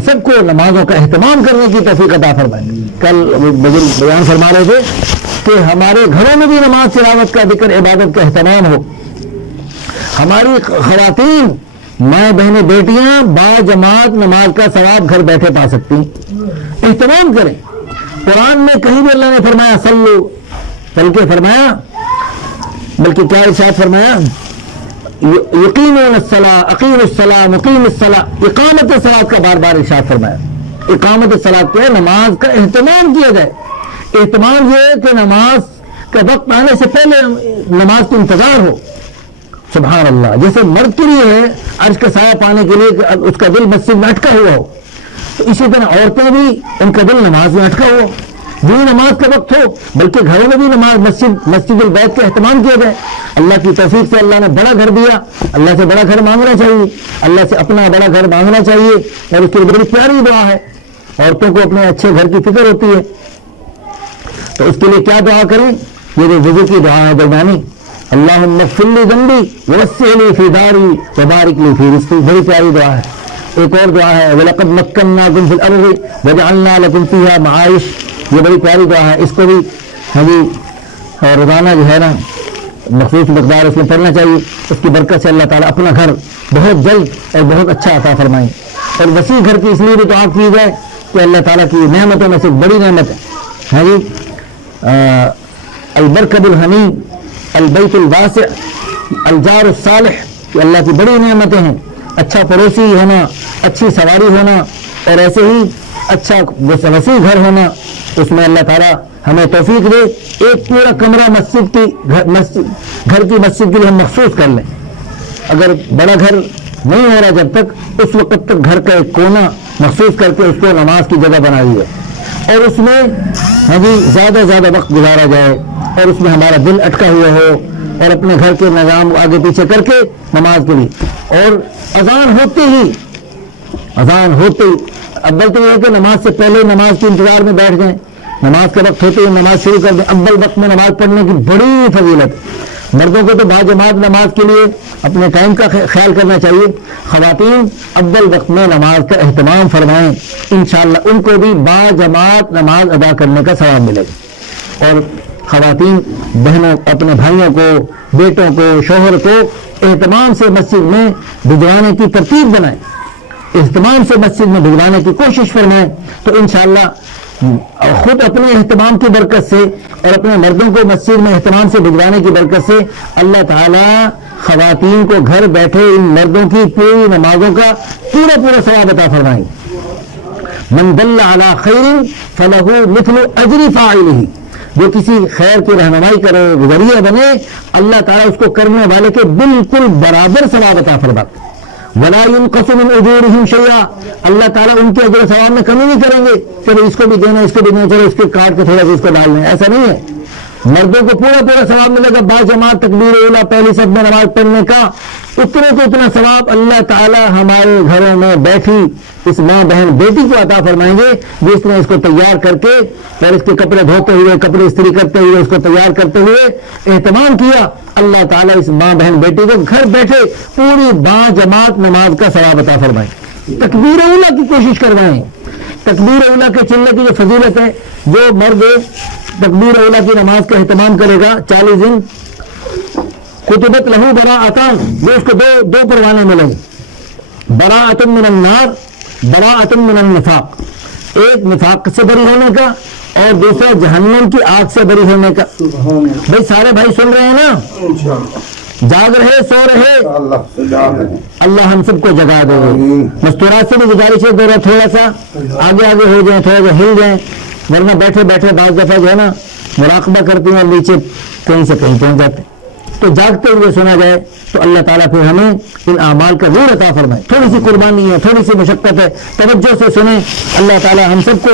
سب کو نمازوں کا اہتمام کرنے کی توفیق عطا فرمائے. کل بزرگ بیان فرما رہے تھے کہ ہمارے گھروں میں بھی نماز، تلاوت کا، ذکر، عبادت کا اہتمام ہو. ہماری خواتین، مائیں، بہنیں، بیٹیاں با جماعت نماز کا ثواب گھر بیٹھے پا سکتی. اہتمام کریں. قرآن میں کہیں بھی اللہ نے فرمایا صلو، بلکہ فرمایا، بلکہ کیا ارشاد فرمایا؟ یقیمون الصلاۃ، اقیم الصلاۃ، مقیم الصلاۃ. اقامت الصلاۃ کا بار بار ارشاد فرمایا. اقامت الصلاۃ کیا ہے؟ نماز کا اہتمام کیا جائے. اہتمام یہ ہے کہ نماز کا وقت آنے سے پہلے نماز کا انتظار ہو. سبحان اللہ. جیسے مرد کے لیے ہے عرش کا سایہ پانے کے لیے کہ اس کا دل مسجد میں اٹکا ہوا ہو، تو اسی طرح عورتیں بھی ان کا دل نماز میں اٹکا ہو، جو نماز کا وقت ہو، بلکہ گھروں میں بھی نماز، مسجد البیت کا اہتمام کیا جائے. اللہ کی توفیق سے اللہ نے بڑا گھر دیا. اللہ سے بڑا گھر مانگنا چاہیے، اللہ سے اپنا بڑا گھر مانگنا چاہیے. اور اس کی بڑی پیاری دعا ہے. عورتوں کو اپنے اچھے گھر کی فکر ہوتی ہے، تو اس کے لیے کیا دعا کریں؟ یہ جو وضو کی دعا ہے درمیانی، اللہم اغفر لی ذنبی ووسع لی فی داری وبارک لی فی رزقی. بڑی پیاری دعا ہے. ایک اور دعا ہے وَلَقَدْ مَكَّنَّاكُمْ فِي الْأَرْضِ وَجَعَلْنَا لَكُمْ فِيهَا مَعَائِشَ. یہ بڑی پیاری دعا ہے. اس کو بھی اور روزانہ جو ہے نا مخصوص مقدار اس میں پڑھنا چاہیے. اس کی برکت سے اللہ تعالیٰ اپنا گھر بہت جلد اور بہت اچھا عطا فرمائیں. اور وسیع گھر کی اس لیے بھی دعا کی جائے کہ اللہ تعالیٰ کی نعمتوں میں سے بڑی نعمت ہے جی البرکب الحنی، البیت الواسع، الجار الصالح. کہ اللہ کی بڑی نعمتیں ہیں. اچھا پڑوسی ہونا، اچھی سواری ہونا، اور ایسے ہی اچھا وسیع گھر ہونا. اس میں اللہ تعالیٰ ہمیں توفیق دے. ایک پورا کمرہ گھر کی مسجد کے لیے ہم مخصوص کر لیں. اگر بڑا گھر نہیں ہو رہا جب تک، اس وقت تک گھر کا ایک کونا مخصوص کر کے اس کو نماز کی جگہ بنا دی ہے، اور اس میں زیادہ سے زیادہ وقت گزارا جائے، اور اس میں ہمارا دل اٹکا ہوا ہو، اور اپنے گھر کے نظام آگے پیچھے کر کے نماز کے لیے. اور اذان ہوتے ہی اول تو یہ ہے کہ نماز سے پہلے نماز کے انتظار میں بیٹھ جائیں. نماز کا وقت ہوتے ہی نماز شروع کر دیں. اول وقت میں نماز پڑھنے کی بڑی فضیلت ہے. مردوں کو تو باجماعت نماز کے لیے اپنے ٹائم کا خیال کرنا چاہیے. خواتین اول وقت میں نماز کا اہتمام فرمائیں. انشاءاللہ ان کو بھی باجماعت نماز ادا کرنے کا ثواب ملے گا. اور خواتین بہنوں اپنے بھائیوں کو، بیٹوں کو، شوہر کو اہتمام سے مسجد میں بھجوانے کی ترتیب بنائیں، اہتمام سے مسجد میں بھجوانے کی کوشش فرمائیں، تو انشاءاللہ خود اپنے اہتمام کی برکت سے اور اپنے مردوں کو مسجد میں اہتمام سے بھجوانے کی برکت سے اللہ تعالیٰ خواتین کو گھر بیٹھے ان مردوں کی پوری نمازوں کا پورا ثواب عطا فرمائیں۔ من دل علی خیر فلہ مثل اجر فاعلہ، جو کسی خیر کی رہنمائی کرے، ذریعہ بنے، اللہ تعالیٰ اس کو کرنے والے کے بالکل برابر ثواب عطا فرماتے۔ ولا ينقص من اجورهم شيئا، اللہ تعالیٰ ان کے اجر و ثواب میں کمی نہیں کریں گے، چلو اس کو بھی دینا، اس کو بھی دینا، چلو اس کے کاٹ کے تھوڑا سا اس کو ڈال لیں، ایسا نہیں ہے۔ مردوں کو پورا ثواب ملے گا، با جماعت تکبیر اولیٰ پہلی صف میں نماز پڑھنے کا، اتنا ثواب اللہ تعالیٰ ہمارے گھروں میں بیٹھی اس ماں بہن بیٹی کو عطا فرمائیں گے، جس نے اس کو تیار کر کے اور اس کے کپڑے دھوتے ہوئے، کپڑے استری کرتے ہوئے، اس کو تیار کرتے ہوئے اہتمام کیا، اللہ تعالیٰ اس ماں بہن بیٹی کو گھر بیٹھے پوری با جماعت نماز کا ثواب عطا فرمائیں۔ تکبیر اولیٰ کی کوشش کروائیں، تکبیر اولیٰ کے چلنے کی جو فضیلت ہے، جو مرد تکبیر اولیٰ کی نماز کا اہتمام کرے گا 40 دن کتبت لہو براءتان، جو اس کو دو پروانے ملیں گے، براءۃ من النار، براءۃ من النفاق، ایک نفاق سے بری ہونے کا اور دوسرا جہنم کی آگ سے بری ہونے کا۔ بھائی سارے بھائی سن رہے ہیں نا، جاگ رہے، سو رہے، اللہ ہم سب کو جگا دے۔ مستورات سے بھی گزارش ہے تھوڑا سا آگے ہو جائیں، تھوڑا سا ہل جائیں، ورنہ بیٹھے بیٹھے بعض دفعہ جو ہے نا مراقبہ کرتے ہیں اور نیچے کہیں سے کہیں پہنچ جاتے ہیں، تو جاگتے ہوئے سنا جائے تو اللہ تعالیٰ پھر ہمیں ان اعمال کا نور عطا فرمائے۔ تھوڑی سی قربانی ہے، تھوڑی سی مشقت ہے، توجہ سے سنیں، اللہ تعالیٰ ہم سب کو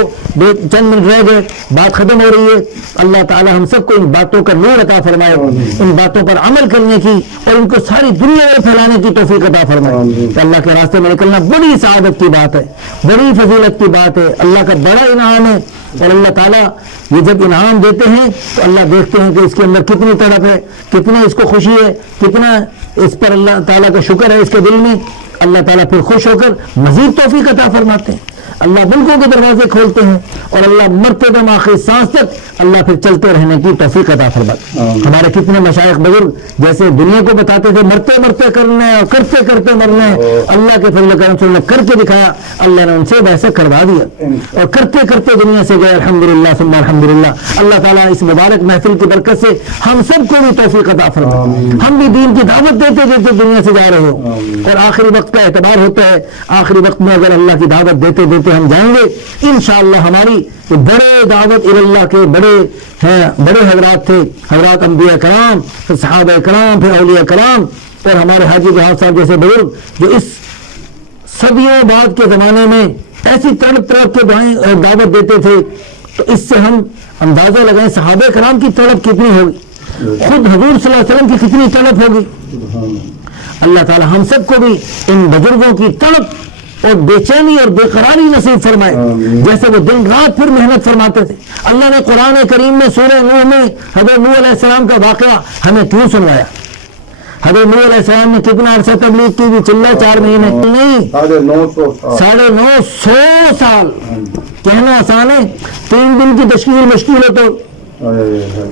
چند منٹ رہ گئے، بات ختم ہو رہی ہے، اللہ تعالیٰ ہم سب کو ان باتوں کا نور عطا فرمائے، ان باتوں پر عمل کرنے کی اور ان کو ساری دنیا میں پھیلانے کی توفیق عطا فرمائے۔ کہ اللہ کے راستے میں نکلنا بڑی سعادت کی بات ہے، بڑی فضیلت کی بات ہے، اللہ کا بڑا انعام ہے، اور اللہ تعالیٰ یہ جب انعام دیتے ہیں تو اللہ دیکھتے ہیں کہ اس کے اندر کتنی تڑپ ہے، کتنا اس کو خوشی ہے، کتنا اس پر اللہ تعالیٰ کا شکر ہے اس کے دل میں، اللہ تعالیٰ پھر خوش ہو کر مزید توفیق عطا فرماتے ہیں، اللہ ملکوں کے دروازے کھولتے ہیں، اور اللہ مرتے دم آخری سانس تک اللہ پھر چلتے رہنے کی توفیق عطا فرماتے ہیں۔ ہمارے کتنے مشائخ بزرگ جیسے دنیا کو بتاتے تھے مرتے مرتے کرنا ہے اور کرتے کرتے مرنا ہے، اللہ کے فضل و کرم سے انہوں نے کر کے دکھایا، اللہ نے ان سے ویسے کروا دیا اور کرتے کرتے دنیا سے گئے، الحمدللہ ثم الحمدللہ۔ اللہ تعالیٰ اس مبارک محفل کی برکت سے ہم سب کو بھی توفیق عطا فرمائے، ہم بھی دین کی دعوت دیتے دیتے دنیا سے جا رہے ہو، اور آخری وقت کا اعتبار ہوتا ہے، آخری وقت میں اگر اللہ کی دعوت دیتے دیتے ہم جائیں گے انشاءاللہ، ہماری بڑے دعوت اللہ کے بڑے حضرات تھے، حضرات انبیاء کرام، پھر صحابہ کرام، پھر اولیاء کرام، اور ہمارے حاجی جہاں صاحب جیسے بزرگ جو اس صدیوں بعد کے زمانے میں ایسی تڑپ تڑپ کے دعوت دیتے تھے، تو اس سے ہم اندازہ لگائیں صحابہ کرام کی تڑپ کتنی ہوگی، خود حضور صلی اللہ علیہ وسلم کی کتنی تڑپ ہوگی۔ اللہ تعالی ہم سب کو بھی ان بزرگوں کی تڑپ اور بے چینی اور بے قراری نصیب فرمائے، جیسے وہ دن رات پھر محنت فرماتے تھے۔ اللہ نے قرآن کریم میں سورہ نوح میں حضرت نوح علیہ السلام کا واقعہ ہمیں کیوں سنوایا؟ حضرت نوح علیہ السلام نے کتنا عرصہ تبلیغ کی بھی؟ چلے 4 مہینے نہیں، 950 سال۔ کہنا آسان ہے، 3 دن کی تشکیل مشکل ہے تو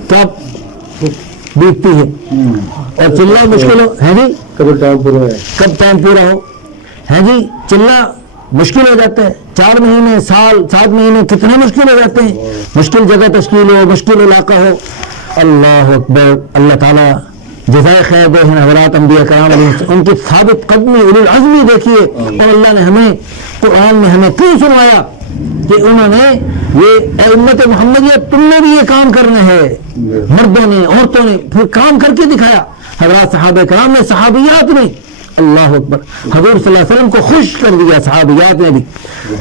کیا بیتتی ہے، اور چلنا مشکل ہو ہے جی، کب ٹائم پورا ہو ہے جی، چلنا مشکل ہو جاتا ہے، 4 مہینے، سال، 7 مہینے کتنے مشکل ہو جاتے ہیں، مشکل جگہ تشکیل ہو، مشکل علاقہ ہو۔ اللہ اکبر، اللہ تعالیٰ جزائے خیر دے حضرات انبیاء کرام ان کی ثابت قدمی اولو العزمی دیکھیے، اور اللہ نے ہمیں قرآن میں ہمیں کیوں سنوایا کہ انہوں نے یہ امت محمدیہ تم نے بھی یہ کام کرنا ہے، مردوں نے عورتوں نے پھر کام کر کے دکھایا، حضرات صحابہ کرام نے، صحابیات نے، اللہ اکبر، حضور صلی اللہ علیہ وسلم کو خوش کر دیا، صحابیات نے بھی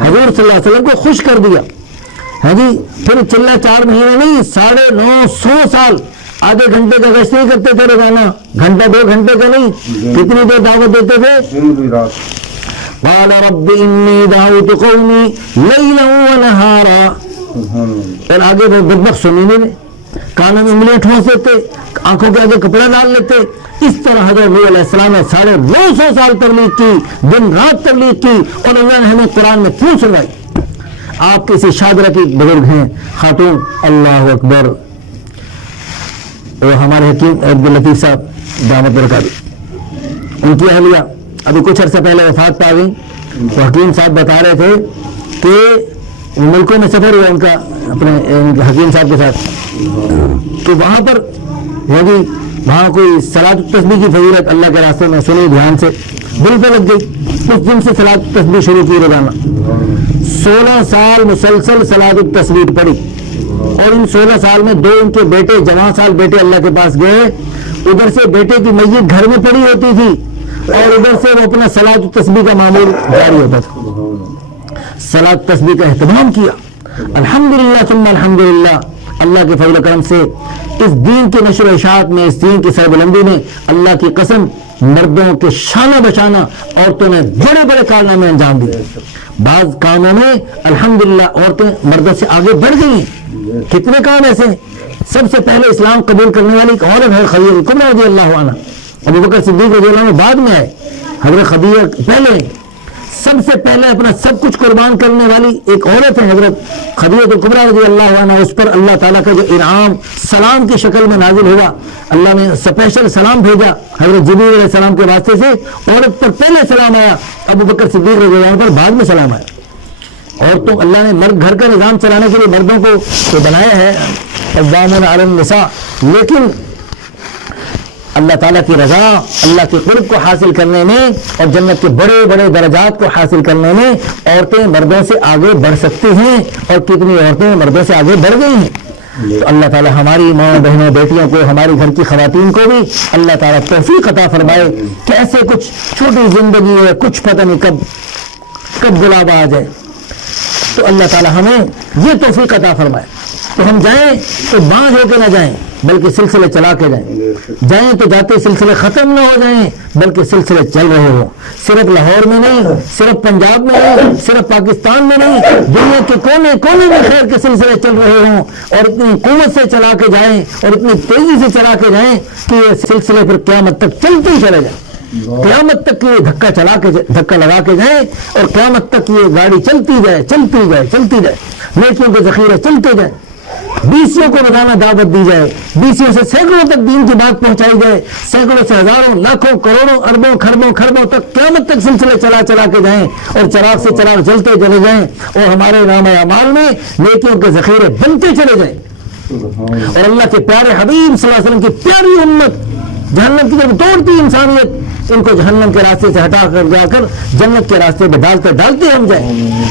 حضور صلی اللہ علیہ وسلم کو خوش کر دیا ہے جی۔ پھر چلنا 4 مہینے نہیں، 950 سال، آدھے گھنٹے کا گشت نہیں کرتے تھے روزانہ، گھنٹہ 2 گھنٹے کا نہیں، کتنی دیر دعوت دیتے تھے؟ قال رب انی دعوت قومی لیلا ونہارا، اور آگے وہ بدبخت سننے میں کانوں میں انگلیاں ٹھونس دیتے، آنکھوں کے آگے کپڑا ڈال لیتے۔ اس طرح حضرت نوح علیہ السلام نے 950 سال تبلیغ کی، دن رات تبلیغ کی، اور اللہ نے ہمیں قرآن میں کیوں سنوائی؟ آپ کسی شادرہ کی بزرگ ہیں خاتون، اللہ اکبر، وہ ہمارے حکیم عبداللطیف صاحب دامت برکات، ان کی اہلیہ ابھی کچھ عرصہ پہلے وفات پا گئی. تو حکیم صاحب بتا رہے تھے کہ ملکوں میں سفر ہوا ان کا اپنے حکیم صاحب کے ساتھ، تو وہاں پر یعنی وہاں کوئی صلاۃ التسبیح کی فضیلت اللہ کے راستے میں سنی، دھیان سے دل پہ لگ گئی. اس دن سے صلاۃ التسبیح شروع کی روزانہ. 16 سال مسلسل صلاۃ التسبیح پڑھی، اور ان 16 سال میں 2 ان کے بیٹے جوان سال بیٹے اللہ کے پاس گئے. ادھر سے بیٹے کی میت گھر میں پڑی ہوتی تھی اور ادھر سے وہ اپنا صلاۃ التسبیح کا معمول جاری ہوتا تھا. صلاۃ التسبیح کا اہتمام کیا. الحمدللہ ثم الحمدللہ، اللہ کے فضل و کرم سے اس دین کے نشر و اشاعت میں، اس دین کی سربلندی میں اللہ کی قسم مردوں کے شانہ بشانہ عورتوں نے بڑے بڑے کارنامے انجام دیے. بعض کاموں میں الحمدللہ عورتیں مردوں سے آگے بڑھ گئی ہیں. کتنے کام ایسے ہیں. سب سے پہلے اسلام قبول کرنے والی ایک عورت ہے خدیجہ کبریٰ رضی اللہ عنہ. ابو بکر صدیق رضی اللہ عنہ بعد میں آئے، حضرت خدیجہ پہلے. سب سے پہلے اپنا سب کچھ قربان کرنے والی ایک عورت ہے حضرت خدیجہ کبریٰ رضی اللہ عنہ. اس پر اللہ تعالیٰ کا جو انعام سلام کی شکل میں نازل ہوا، اللہ نے اسپیشل سلام بھیجا حضرت جبریل علیہ السلام کے واسطے سے. عورت پر پہلے سلام آیا، ابو بکر صدیق رضی اللہ عنہ پر بعد میں سلام آیا. اور تو اللہ نے مرد گھر کا نظام چلانے کے لیے مردوں کو بنایا ہے قوامون علی النساء، لیکن اللہ تعالیٰ کی رضا، اللہ کے قرب کو حاصل کرنے میں اور جنت کے بڑے بڑے درجات کو حاصل کرنے میں عورتیں مردوں سے آگے بڑھ سکتی ہیں. اور کتنی عورتیں مردوں سے آگے بڑھ گئی ہیں. تو اللہ تعالیٰ ہماری ماں بہنوں بیٹیوں کو، ہماری گھر کی خواتین کو بھی اللہ تعالیٰ توفیق عطا فرمائے کہ ایسے کچھ چھوٹی زندگی ہے، کچھ پتہ نہیں کب گلاب آ جائے. تو اللہ تعالیٰ ہمیں یہ توفیق عطا فرمائے. تو ہم جائیں تو باندھ ہو کے نہ جائیں بلکہ سلسلے چلا کے جائیں تو جاتے سلسلے ختم نہ ہو جائیں بلکہ سلسلے چل رہے ہوں. صرف لاہور میں نہیں، صرف پنجاب میں نہیں، صرف پاکستان میں نہیں، دنیا کے کونے کونے میں خیر کے سلسلے چل رہے ہوں. اور اتنی قوت سے چلا کے جائیں اور اتنی تیزی سے چلا کے جائیں کہ یہ سلسلے پھر قیامت تک چلتے ہی چلے جائیں. قیامت تک یہ دھکا لگا کے جائیں اور قیامت تک یہ گاڑی چلتی جائے. نیکیوں کے ذخیرے چلتے جائیں. بیسیوں کو روزانہ دعوت دی جائے، بیسیوں سے سینکڑوں تک دین کی بات پہنچائی جائے، سینکڑوں سے ہزاروں لاکھوں کروڑوں اربوں خربوں تک قیامت تک سلسلے چلا کے جائیں اور چراغ سے چراغ چلتے چلے جائیں اور ہمارے نام اعمال میں نیکیوں کے ذخیرے بنتے چلے جائیں. اور اللہ کے پیارے حبیب صلی اللہ علیہ وسلم کی پیاری امت جہنم کی طرف دوڑتی انسانیت، ان کو جہنم کے راستے سے ہٹا کر جا کر جنت کے راستے میں ڈالتے ہم جائیں.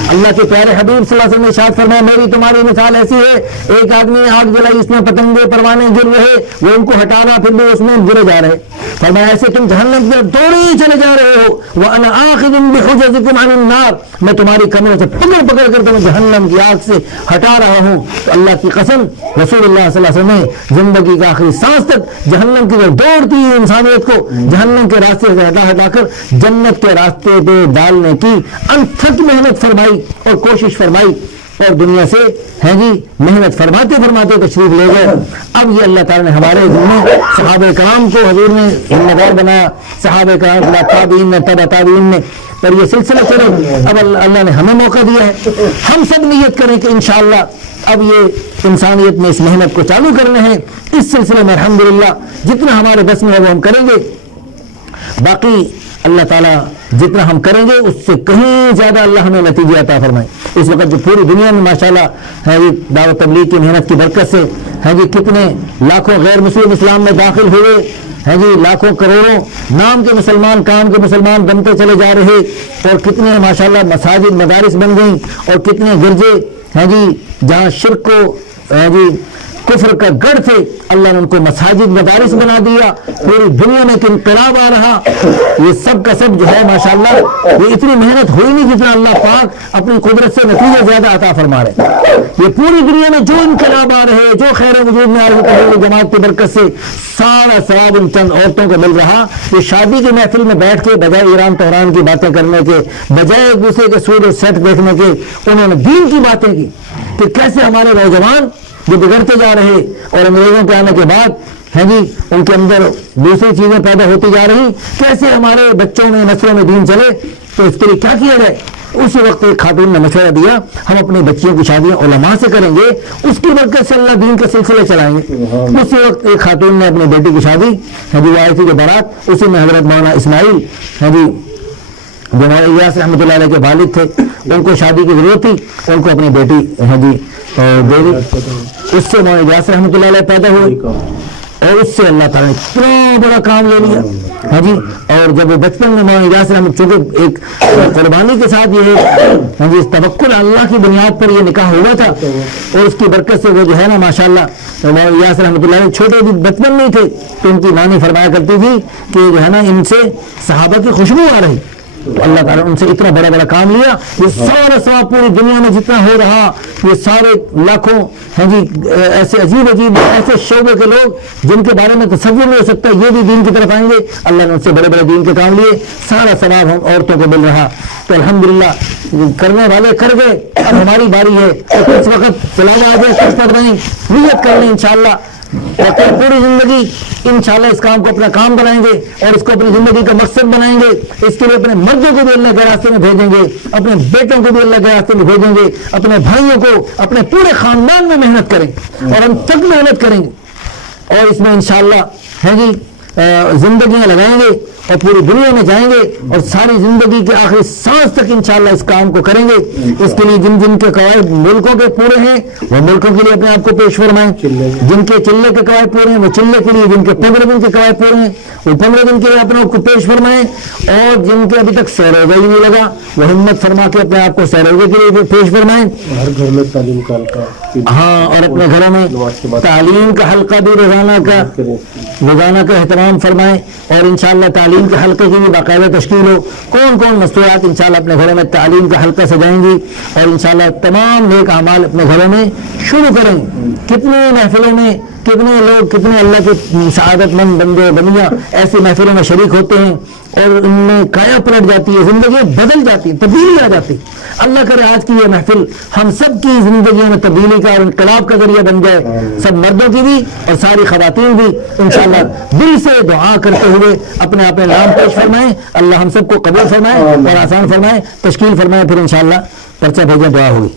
اللہ کے پیارے حبیب صلی اللہ علیہ وسلم نے ارشاد فرمایا میری تمہاری مثال ایسی ہے، ایک آدمی نے آگ جلائی، اس میں پتنگے پروانے گر رہے، وہ ان کو ہٹانا پھر بھی اس میں گرے جا رہے. فرمایا ایسے تم جہنم کی طرف دوڑے ہی چلے جا رہے ہو. وَأَنَا آخِذٌ بِحُجَزِكُمْ عَنِ النَّارِ، میں تمہاری کمروں سے پکڑ کر تمہیں جہنم کی آگ سے ہٹا رہا ہوں. تو اللہ کی قسم رسول اللہ صلی اللہ علیہ وسلم نے زندگی کا آخری سانس تک جہنم کی طرف دوڑتی انسانیت کو جہنم کے راستے سے ہٹا کر جنت کے راستے پہ ڈالنے کی انتھک محنت فرمائی اور کوشش فرمائی. اور دنیا سے ہے جی محنت فرماتے تشریف لے گئے. اب یہ اللہ تعالیٰ نے ہمارے ذمے صحابہ کرام کو حضور نے ذمہ دار بنایا، صحابہ کرام تابعین نے تبع تابعین نے، اور یہ سلسلہ چلے. اب اللہ نے ہمیں موقع دیا ہے، ہم سب نیت کریں کہ انشاءاللہ اب یہ انسانیت میں اس محنت کو چالو کرنا ہے. اس سلسلے میں الحمدللہ جتنا ہمارے بس میں ہے وہ ہم کریں گے. باقی اللہ تعالیٰ جتنا ہم کریں گے اس سے کہیں زیادہ اللہ ہمیں نتیجے عطا فرمائے. اس وقت جو پوری دنیا میں ماشاءاللہ ہے جی دعوت تبلیغ کی محنت کی برکت سے ہے جی کتنے لاکھوں غیر مسلم اسلام میں داخل ہوئے ہیں جی، لاکھوں کروڑوں نام کے مسلمان کام کے مسلمان بنتے چلے جا رہے، اور کتنے ماشاءاللہ مساجد مدارس بن گئیں، اور کتنے گرجے ہیں جی جہاں شرک کو ہے جی کفر کا گڑھ تھے اللہ نے ان کو مساجد مدارس بنا دیا. پوری دنیا میں ایک انقلاب آ رہا. یہ سب کا سب جو ہے ماشاءاللہ یہ اتنی محنت ہوئی نہیں جتنا اللہ پاک اپنی قدرت سے نتیجہ زیادہ عطا فرما رہے. یہ پوری دنیا میں جو انقلاب آ رہے، جو خیر وجود میں آ رہی تبلیغ جماعت کی برکت سے سارا ثواب ان چند عورتوں کو مل رہا. یہ شادی کی محفل میں بیٹھ کے بجائے ایران تہران کی باتیں کرنے کے، بجائے ایک دوسرے کے سود و سیٹ دیکھنے کے، انہوں نے دین کی باتیں کی کہ کیسے ہمارے نوجوان جو بگڑتے جا رہے اور انگریزوں کے آنے کے بعد ہے جی ان کے اندر دوسری چیزیں پیدا ہوتی جا رہی، کیسے ہمارے بچوں میں نسلوں میں دین چلے. تو اس کے لیے کیا کیا جائے؟ اسی وقت ایک خاتون نے مشورہ دیا ہم اپنی بچیوں کی شادیاں علماء سے کریں گے, اس کی برکت سے اللہ دین کا سلسلہ چلائیں گے. اسی وقت ایک خاتون نے اپنی بیٹی کی شادی وہ آئی تھی جو بارات, اسی میں حضرت مولانا اسماعیل جو مولانا الیاس رحمۃ اللہ علیہ کے والد تھے, ان کو شادی کی ضرورت تھی, ان کو اپنی بیٹی دے دی. اس سے مولانا الیاس رحمۃ اللہ علیہ پیدا ہوئے اور اس سے اللہ تعالیٰ نے اتنا بڑا کام لے لیا. ہاں جی, اور جب وہ بچپن میں مولانا الیاس رحمۃ, چونکہ ایک قربانی کے ساتھ یہ اس توکل اللہ کی بنیاد پر یہ نکاح ہوا تھا, اور اس کی برکت سے وہ جو ہے نا ماشاءاللہ مولانا الیاس رحمۃ اللہ علیہ چھوٹے بھی بچپن میں ہی تھے تو ان کی نانی فرمایا کرتی تھی کہ جو ہے نا ان سے صحابہ کی خوشبو آ رہی. تو اللہ تعالیٰ ان سے اتنا بڑا بڑا کام لیا. یہ سارا ثواب پوری دنیا میں جتنا ہو رہا, یہ سارے لاکھوں ایسے عجیب عجیب ایسے شعبے کے لوگ جن کے بارے میں تصور نہیں ہو سکتا یہ بھی دین کی طرف آئیں گے. اللہ نے ان سے بڑے بڑے دین کے کام لیے, سارا ثواب ہم عورتوں کو مل رہا. تو الحمدللہ کرنے والے کر گئے, اب ہماری باری ہے. تو اس وقت تلاوت آ جائے, کچھ پڑھ رہے ہیں, نیت کر لیں انشاءاللہ, پوری زندگی انشاءاللہ اس کام کو اپنا کام بنائیں گے اور اس کو اپنی زندگی کا مقصد بنائیں گے. اس کے لیے اپنے مردوں کو بھی اللہ کے راستے میں بھیجیں گے, اپنے بیٹوں کو بھی اللہ کے راستے میں بھیجیں گے, اپنے بھائیوں کو, اپنے پورے خاندان میں محنت کریں اور ہم تک محنت کریں گے, اور اس میں انشاءاللہ زندگیاں لگائیں گے اور پوری دنیا میں جائیں گے اور ساری زندگی کے آخری سانس تک انشاءاللہ اس کام کو کریں گے. اس کے لیے جن جن کے قواعد ملکوں کے پورے ہیں وہ ملکوں کے لیے اپنے آپ کو پیش فرمائیں, جن کے چلے کے قواعد پورے ہیں وہ چلے کے لیے, جن کے 15 دن کے قواعد پورے ہیں وہ 15 دن کے لیے اپنے آپ کو پیش فرمائیں, اور جن کے ابھی تک سہ روزہ ہی نہیں لگا وہ ہمت فرما کے اپنے آپ کو سہ روزے کے لیے پیش فرمائیں. ہر گھر میں تعلیم کا حلقہ, ہاں, اور اپنے گھروں میں تعلیم کا حلقہ بھی روزانہ کا اہتمام فرمائیں, اور انشاءاللہ تعلیم کے حلقے کی بھی باقاعدہ تشکیل ہو. کون کون مستوریات انشاءاللہ اپنے گھروں میں تعلیم کا حلقہ سجائیں گی, اور انشاءاللہ تمام نیک اعمال اپنے گھروں میں شروع کریں. کتنے محفلوں میں کتنے لوگ, کتنے اللہ کے سعادت مند بندے بنیاں ایسی محفلوں میں شریک ہوتے ہیں اور ان میں کایا پلٹ جاتی ہے, زندگیاں بدل جاتی ہیں, تبدیلی آ جاتی. اللہ کرے آج کی یہ محفل ہم سب کی زندگیوں میں تبدیلی کا اور انقلاب کا ذریعہ بن جائے, سب مردوں کی بھی اور ساری خواتین بھی انشاءاللہ دل سے دعا کرتے ہوئے اپنے اپنے نام پیش فرمائیں. اللہ ہم سب کو قبول فرمائے اور آسان فرمائے, تشکیل فرمائے, پھر انشاءاللہ پرچہ بھیجیں, دعا ہوگی.